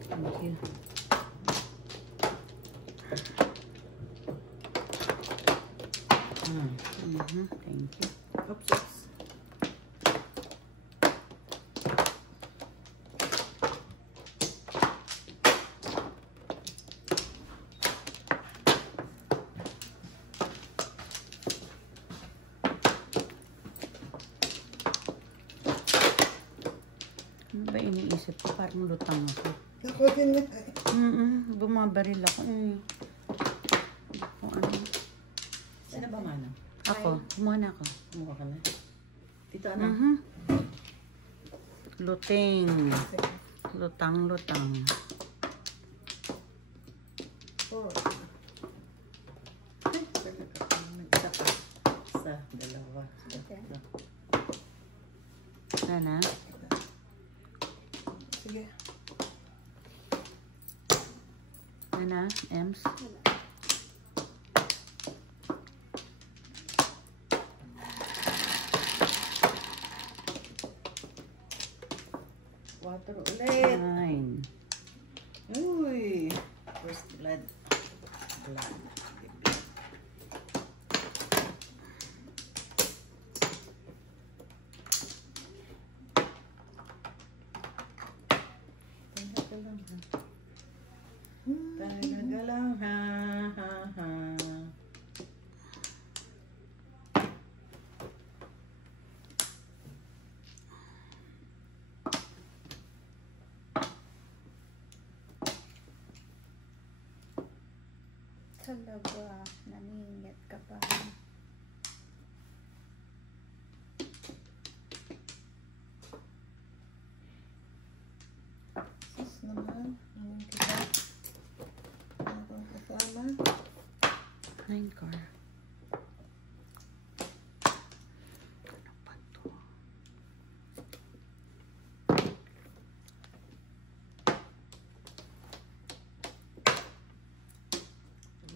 Thank you. Thank you. Oops. Ano ba iniisip ko? Parang lutang ako. Ako din na. Bumabaril ako. Kung ano. Sino ba mana? Ako. Kumuha na ako. Mukha ka na. Dito ano? Luting. Lutang. Oh. Isa pa. Isa, dalawa. Tatlo. Sana. Sige. Sana, Ems. Water ulit. 9. Uy. First blood. Blood. Talaga, naningit ka pa. Sus naman. Anong kita? Anong kasama? 9 car. Ano pa to?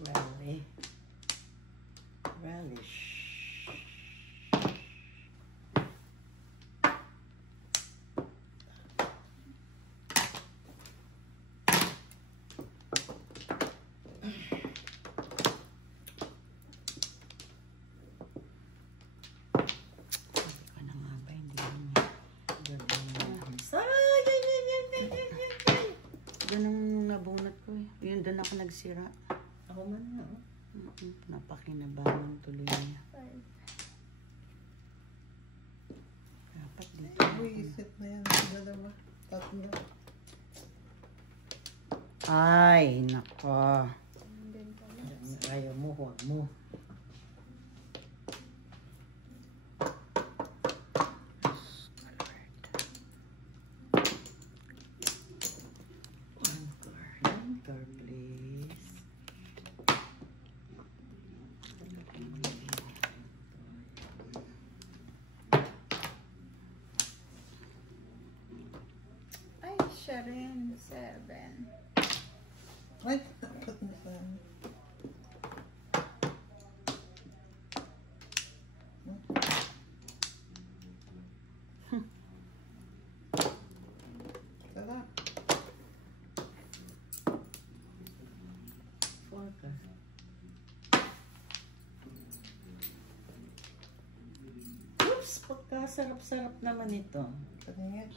Rally. Relish. Sabi ko na nga ba, hindi yun eh. Ganun yung nabunot ko eh. Yun, doon ako nagsira. Ako man na. Napakinabangan tuloy niya. 5. Dapat dito. Buisit na yan. Dalawa. Tatlo. Ay, nako. Din pala. Ayaw mo, huwag mo. One car, please. Ay, siya rin. 7. Ay, dapat na saan. Sarap. Four car. Oops, pagkasarap-sarap naman ito. Kaningit.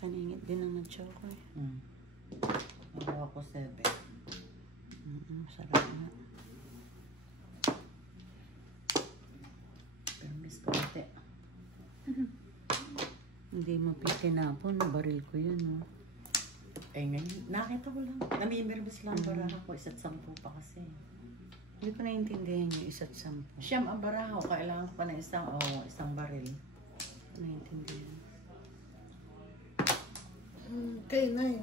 Kaningit din naman siya ko eh. Ako ako 7. Sarap nga. Pero miss konti. Hindi mo pitinapon. Baril ko yun oh. Eh ngayon, nakita ko lang. Namimirabis lang baraha ko. 1 at 10 pa kasi. Hindi ko naiintindihan yung 1 at 10. Siyam ang baraha ko. Kailangan ko pa ng isang baril. Naiintindihan. Okay, 9.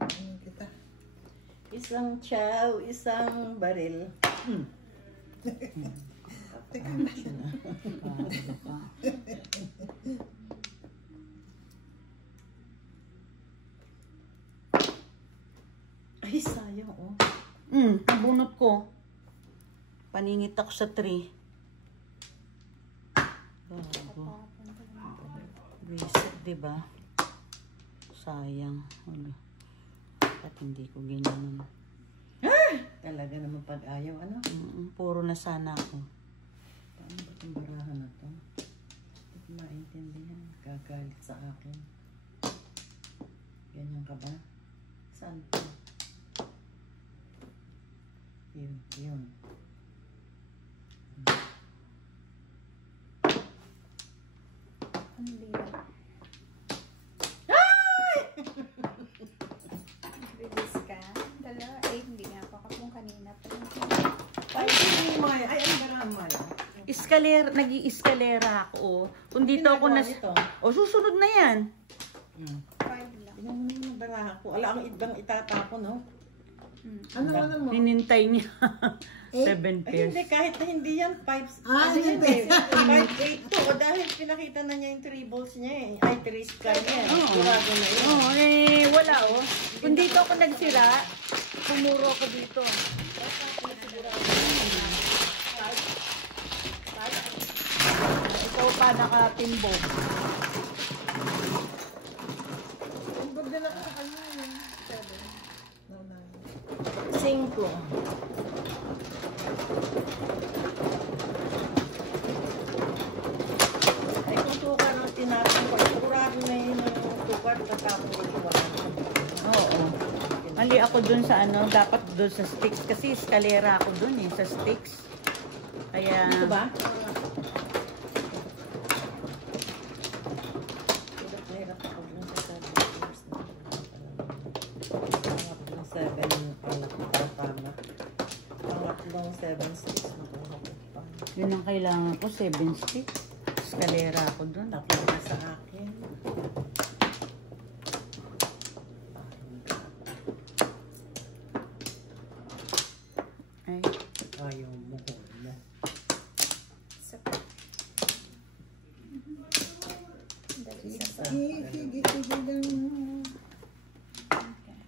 Anong kita? Isang chow, isang baril. Teka, Ano pa? Ay, sayang oh. Nabunot ko. Paningit ako sa 3. Bago. Reset, diba? Sayang. Ano? At hindi ko ginanon. Talaga naman pag-ayaw, ano? Puro na sana ako. Paano ba itong barahan na to? Hindi ko maintindihan. Gagalit sa akin. Ganyan ka ba? Saan to? Yun, yun. Ang liit. Bilis ka. Dalawa. Eh, hindi nga pa kapong kanina pa. Ay, hindi Maya. Ay, ang barahan Maya. Nag-i-eskalera ako. Oh. Kung dito ako Ginagawa nito? O, susunod na yan. 5 lang. Tingnan mo naman yung baraha ko. Ala, ang ibang itatapon, no? ano mo? Hinintay niya. 7 Ay, pairs. hindi. Kahit na hindi yan, 5. Ah, hindi. 5, 8 to. O dahil pinakita na niya yung 3 balls niya eh. Ay, 3 scar niya. Sigurado na yun. Oo, wala oh. Kung dito ako nagsira, tumuro ako dito. Ikaw pa nakatimbog. Huwag din ako sa kanya yung 7. No, 5. Ay, kung tukar ang tinapon ko, sigurado na yun yung tukar, tatapon ko iwan. Oo. Mali ako dun sa ano, dapat dun sa sticks. Kasi eskalera ako dun eh, sa sticks. Kaya... Dito ba? Hirap ako dun sa 7 years na. 7 yung alak ko. Tama. Pangatlong 7 sticks. Nakuha ko pa. Yun ang kailangan ko, 7 sticks. Eskalera ako dun. Tatlo na sa akin. Ay, Ayaw mo na. Isa pa. Dali, isa pa. Sige lang. Okay.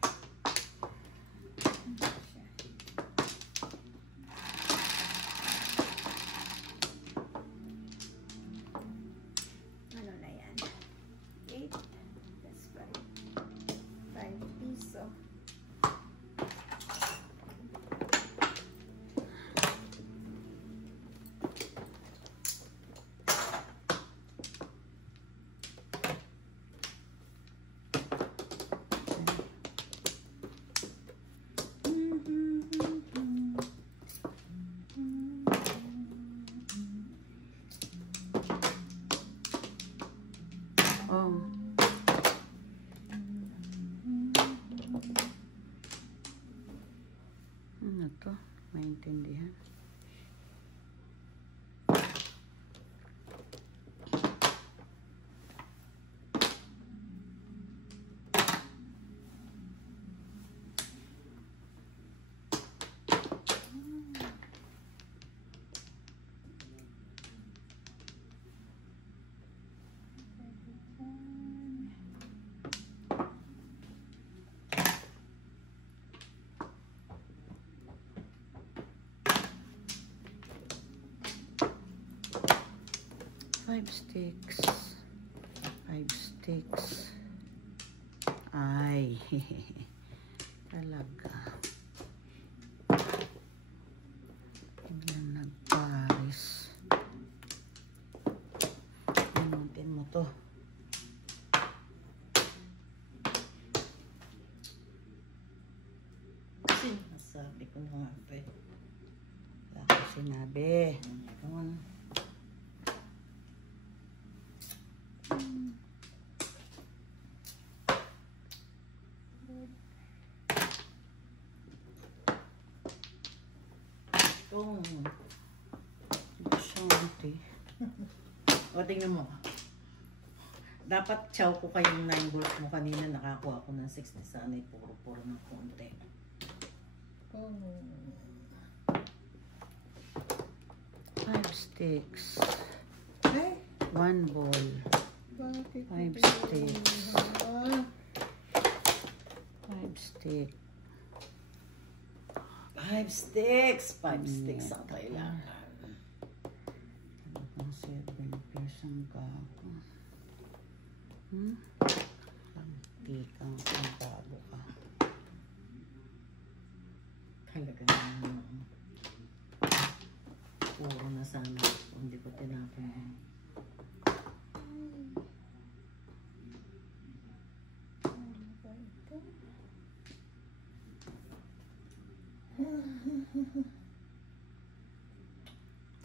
Ano na yan? 8 plus 5. 5 piso. oh. Ano to? Maintindihan. Five sticks. 5 sticks. Ay, talaga. Biglang nagparis. Pinutin mo to. Sabi ko na nga pa eh. Wala ko sinabi. Ano? Shanti. O, tingnan mo. Dapat chow ko kayong 9 balls mo kanina. Nakakuha ko ng 60. Sana ay puro-puro ng konti. Oh. 5 sticks. Ay, 1 ball. bakit? 5 sticks. Ah, 5 sticks. 5 sticks. 5 sticks ang kailangan. Ang 7 pairs ang gago. Tikang ang gago ka. Talaga naman. Puro na sana. Hindi ko tinapon.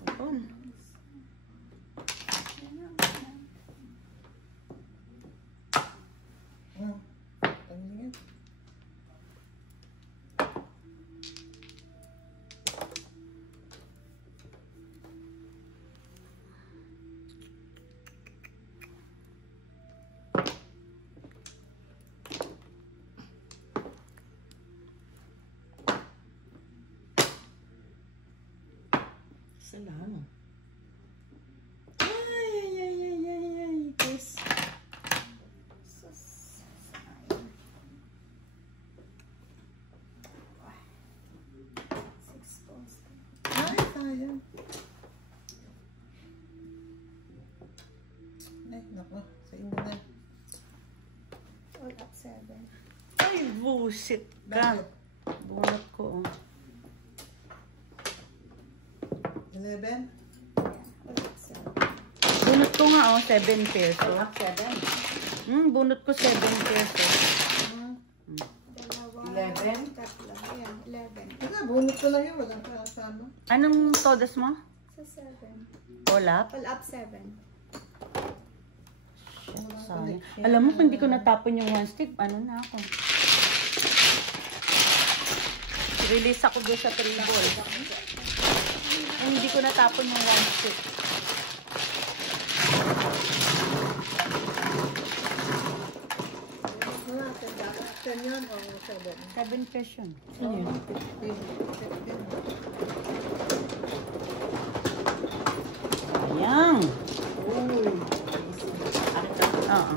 Tapon. tingin. Salamat. Ay, ay, ay, ay, ay, ay. Kiss. Sus. Sayang. 6 balls. Ay, sayang. Ay, naku. Sa inyo na. All up 7. Ay, bullshit ka. Bakit? Bunot ko. 11? Yeah, all up 7. Bunot ko nga, 7 pairs. Salamat, 7. Bunot ko 7 pairs. Dalawa. 11? Tatlo. Ayan, 11. Wala, bunot ko lang yun. Walang kasama. Anong todas mo? Sa 7. Olap? All up 7. Sayang. Alam mo, kung hindi ko natapon yung 1 stick, ano na ako? Nag-release ako doon sa table. Hindi ko natapon yung 1/6. Wala, 10 yun o 7? 7 pesos yun. Ano yun? 15. Ayan. Uy. Oo.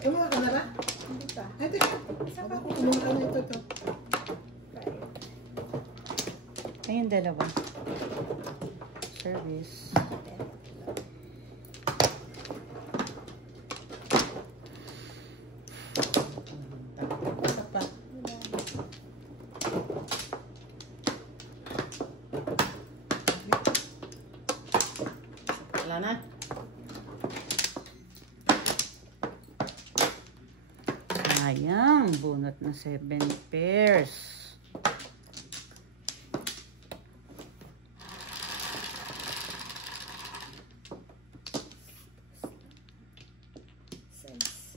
Kumuha ka na ba? Hindi pa. Ay, teka. Sabi ko, kumuha ka na ito. 5, Ayun, dalawa. Service. 10. Basta pa. Wala na. Ayan, bunot na 7 pairs. Since.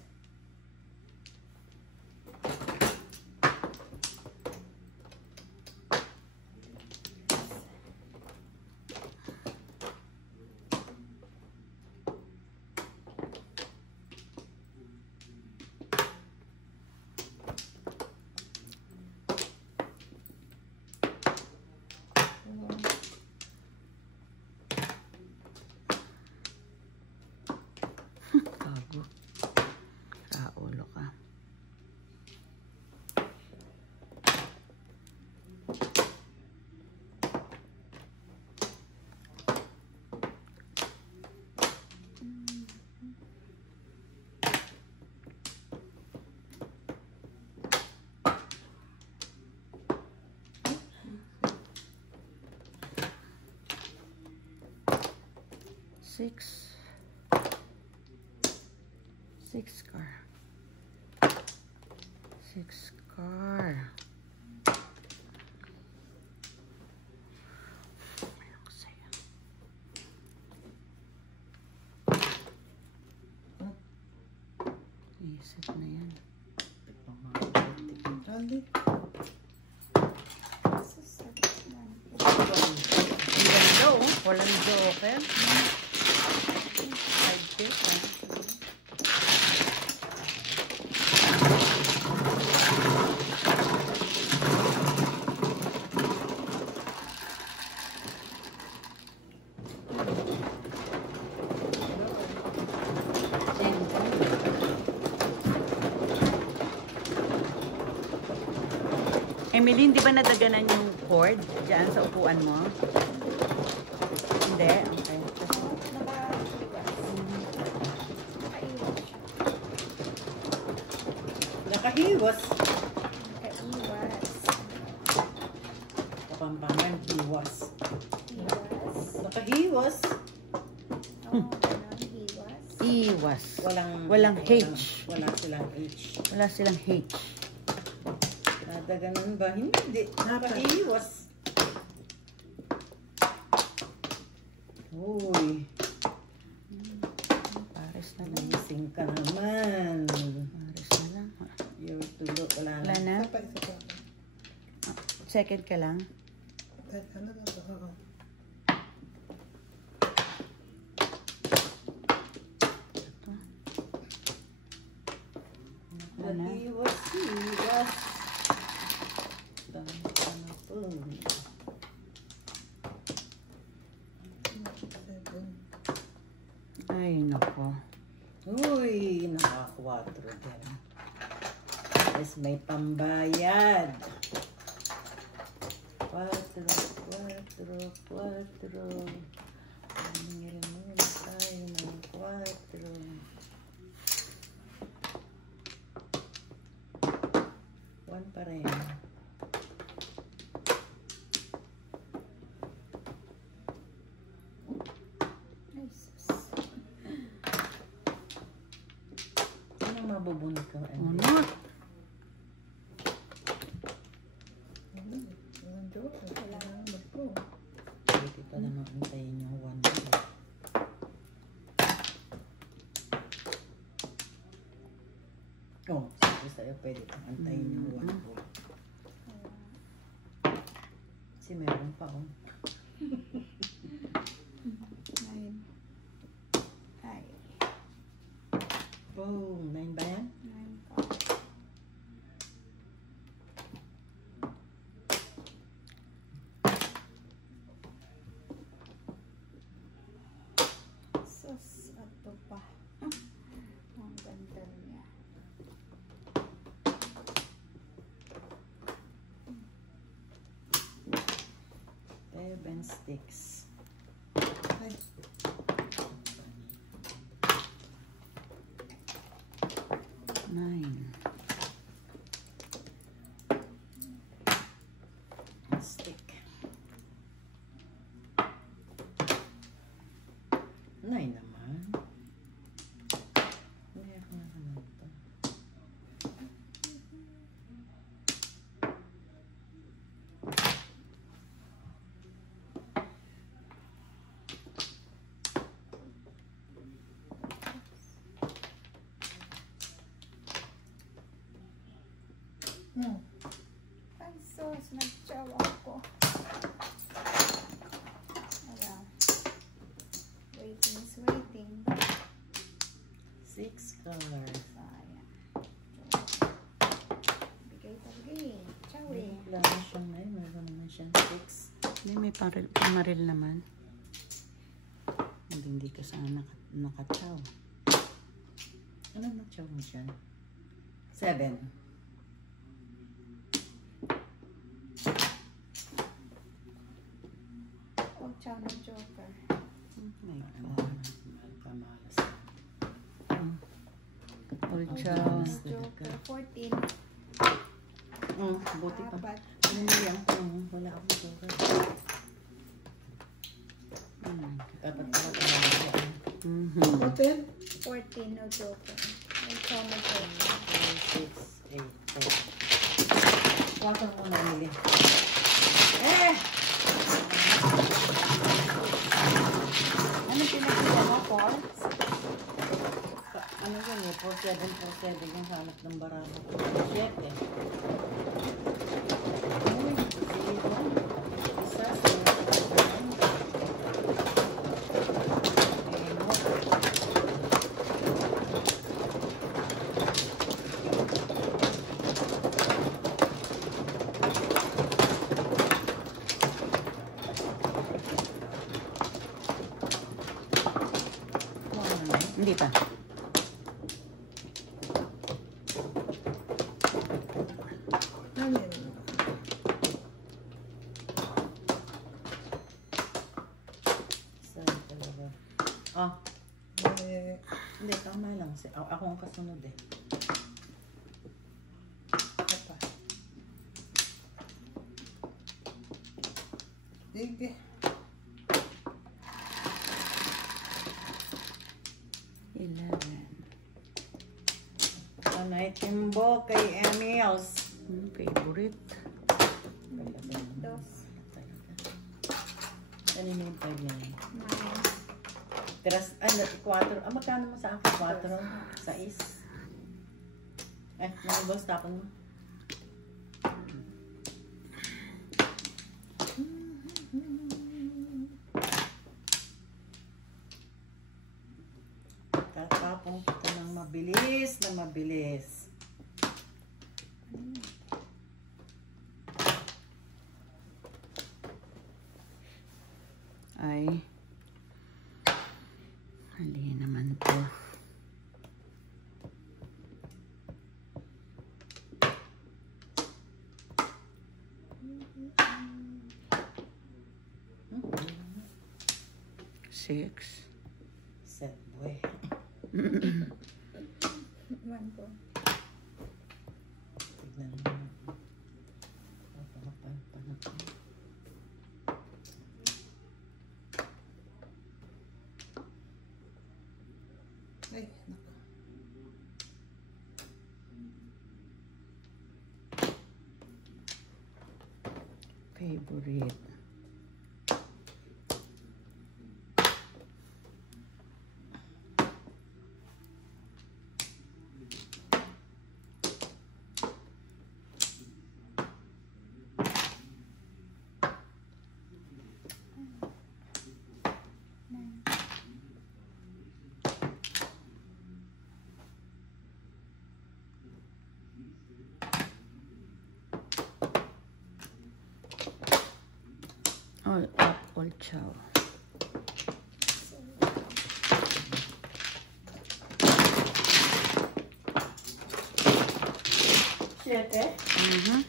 Bago. Raulo ka. Six. 6 car. 6 car. Meron ko sa'yo. Iset na yan. Andy. So, 7, 9, 10. Walang joker. 5 pesos. Emily, hindi ba nadaganan yung cord dyan sa upuan mo? Hindi? Okay. Nakahiwas. Nakaiwas. Kapampangan, hiwas. Iwas. Nakahiwas. Oh, ganun. Iwas. Iwas. Walang H. Wala silang H. Wala silang H. Nadaganan ba? Hindi. Nakahiwas. Uy. Pares na lang. Nagising ka naman. Pares na lang. Yung tulo. Wala Wala na. na? Isa pa. Second ka lang. Ay, ano na ba? Oo. Wala na. Hiwas. Hiwas. Dami ka na po. 7. Ay, nako. Uy, naka-4 din. Yes, may pambayad. 4, 4, 4. Maningil muna tayo ng 4. 1 pa rin. Ay, sus. Ano mabubunot ko? Unot. Wala naman po. Pwede pa naman antayin yung 1 minute. Oh, sabi sa'yo, pwede pang antayin yung 1 minute. Kasi meron pa, oh. 9. Ay. Boom! 9 ba yan? 9 pa. Sus, ato pa. Ang ganda niya. Seven sticks. Ay, 9. Stick. 9 naman. Hindi ako nakamit to. Ay, sus, nagtsawa ko. Ayan. Waiting is waiting. 6 cards. Ayan. Bigay pa bigay. Tsawi. Wala na siyang 9. Meron naman siyang 6. Hindi, may pamaril naman. Hindi ka sana nakataw. Ano na-chow mo siya? 7. Oh, chow ng joker. My Ano? God. Kamalas. All Oh, chow. Yes, Joker. 14. Buti pa. Apat. Hindi ako. Wala akong joker. Dapat pala talaga. 14? 14 no joker. May chow ng joker. 6, 8, 4. Water mo na, Emily. Eh! Anong pinagpila mo, Paul? Ano yun eh? 4747 yung hanap ng barako. 7. Uy, 0. Isa, 7. Hindi pa. Ano yun? Saan talaga? Ah, Eh, hindi, tama lang. Ako ang kasunod eh. ito pa. Sige. Panay timbo kay Emils. Favorite. Dos. Ano yung 5 na yun? 9. Teras, 4. Magkano mo sa akin? 4? 6? Mga boss, tapon mo. Tatapong kita ng mabilis na mabilis. Ay. Hali naman to. Six. Set boy. 1 po. Tignan mo. Panapan. Ay, naku. favorite. All up, all chow. Siyete? Mhm.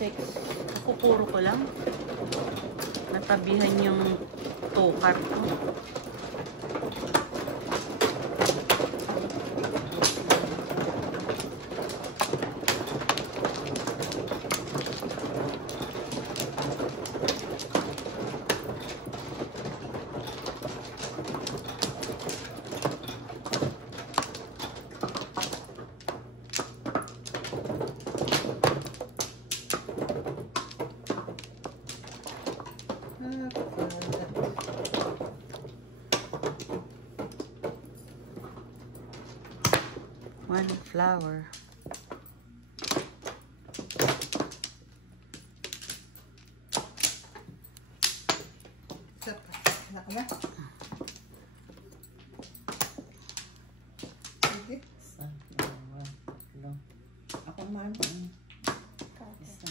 Six. Kukuro ko lang. Natabihan yung tokar ko. One flower. Isa pa. Anak na. Sige. Isa, dalawa, tatlo. Ako man. Isa.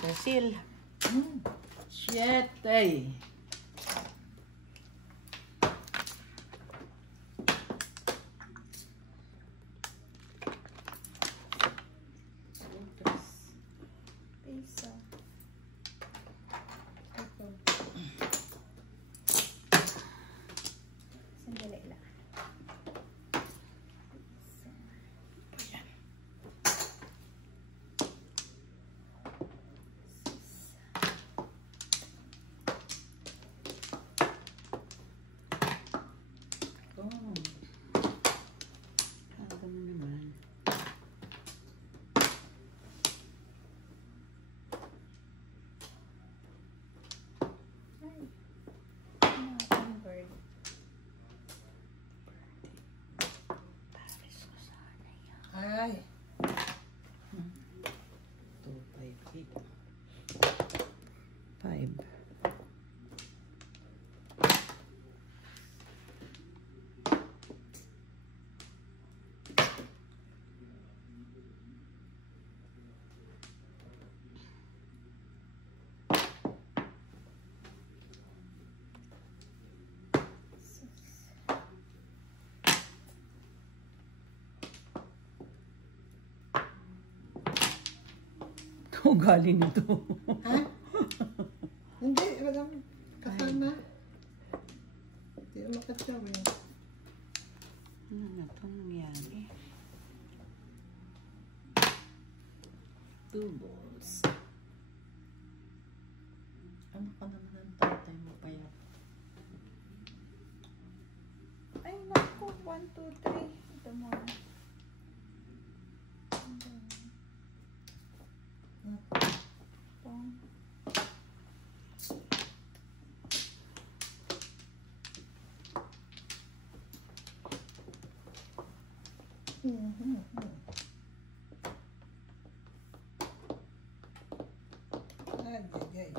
Cecil. Siete. Piso. Ito. Sandali lang. Oh. Aga mo naman. Ay. Ano ang bird? Paris ko sana yan. Ay. 2, 5, 8. 5. Ugali nito. Ha? Hindi. Walang kasama. Hindi makatsaw eh. Ano na ito nangyari? 2 balls. Ano ka naman ang tatay mo pa yan? Ay, naku. 1, 2, 3. Ito mo. Pong. Ay, ay, ay.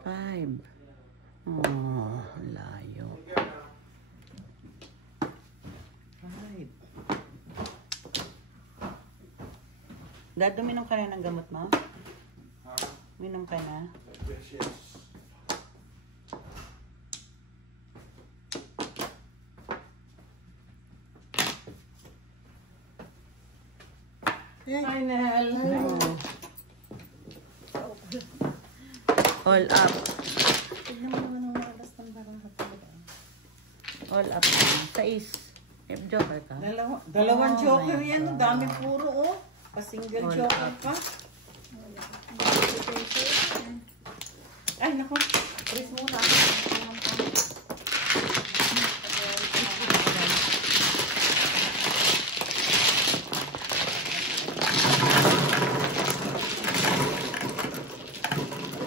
Five. Oh, layo. 5. Dad, uminom ka na ng gamot mo? Uminom ka na? Yes. Hi, Nel. All up. Tignan mo naman ang malas ng barang katulad. All up. Sais. Joker ka? Dalawang Oh joker my yan. God. Dami puro, oh. Pa-single All joker up. pa. Ay, naku. Press muna.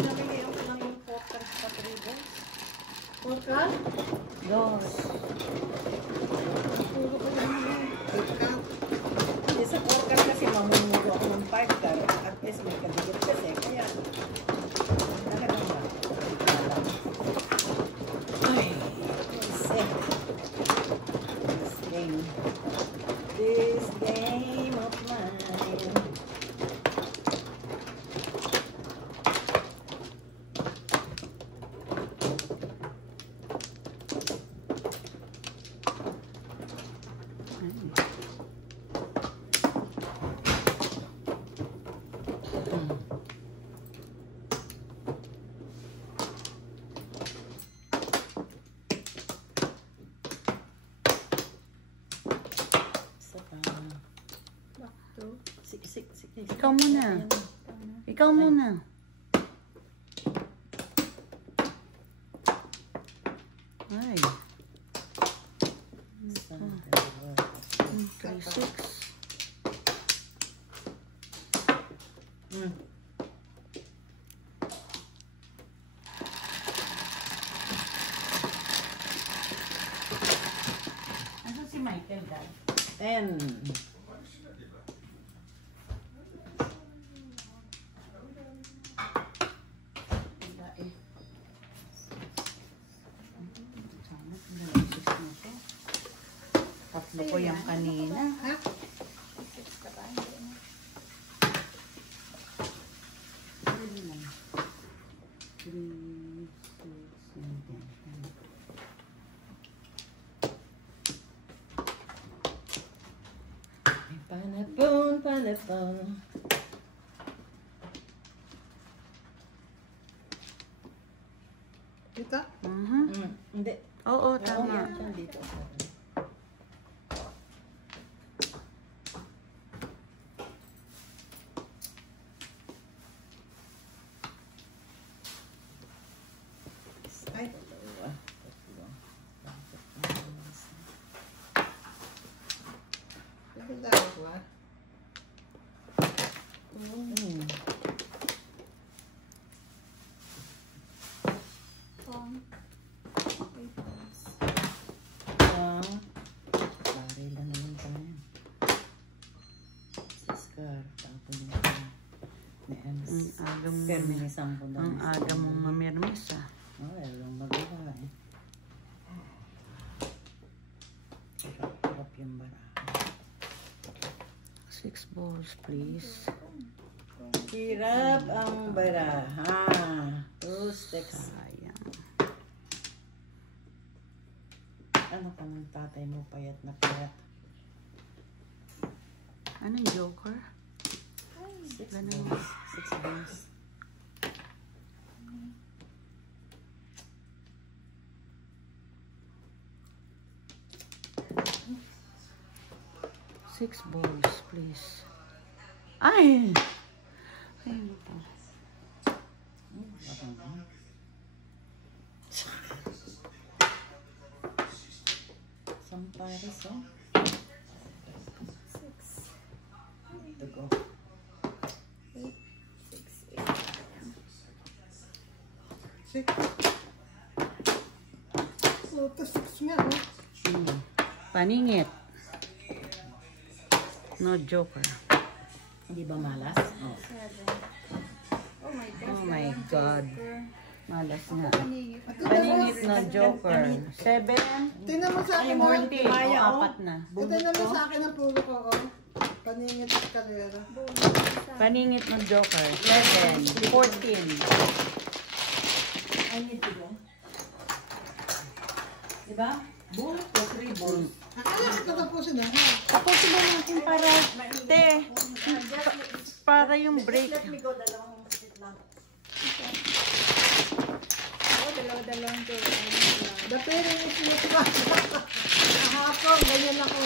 Nabili ko lang yung poker sa Patribo. Poker? Dos. Puro ko lang yun. Ikaw. Sa poker kasi mamumulo ako ng 5 pero at least may kabigit kasi. Kaya, talagang ba? Ay, sick. This game. This game of mine. Ikaw muna. Ikaw muna. Ay. 3, 6. Ano si Michael, Dad? 10. Tatlo ko yung kanina. Ha? Panapon, panapon. Kita? Hindi. Oo, tama. Yan dito. Ay. Ito daw ba? Bari lang naman tayo. Siskar, tapon mo ka. Ang aga mo. Perminisang ko na. Ang aga mong mamirmis ah. Walang magawa eh. Harap yung bara. 6 balls, please. Hirap ang baraha. 2 sticks. Sayang. Ano ka ng tatay mo, payat na payat? Anong joker? 6 Ganun. balls. 6 balls. Six balls, please. Ay! Ay, ano to? Sampares, oh. 6, To go. 8, 6, 8. 6. So, ito 6 nga, oh. Paningit. No joker. Hindi ba malas? Oh. 7. Oh my God. Oh my God. Malas nga. Panigit. Paningit no joker. 7. Tingnan mo sa akin, Ay, more oh. than O, Maya, oh. 4 na. Ito naman sa akin ang puro ko, oh. Paningit at kalera. Paningit ng Joker. 7, 14. I need to go. Diba? Bull o 3 balls? Akala ko tatapusin na. Tapusin na natin para, para yung break. Let me go, dalawang sit lang. Oo, dalawa-dalawang to. Dati rin yung sinutba. Kahapon, ganyan ako.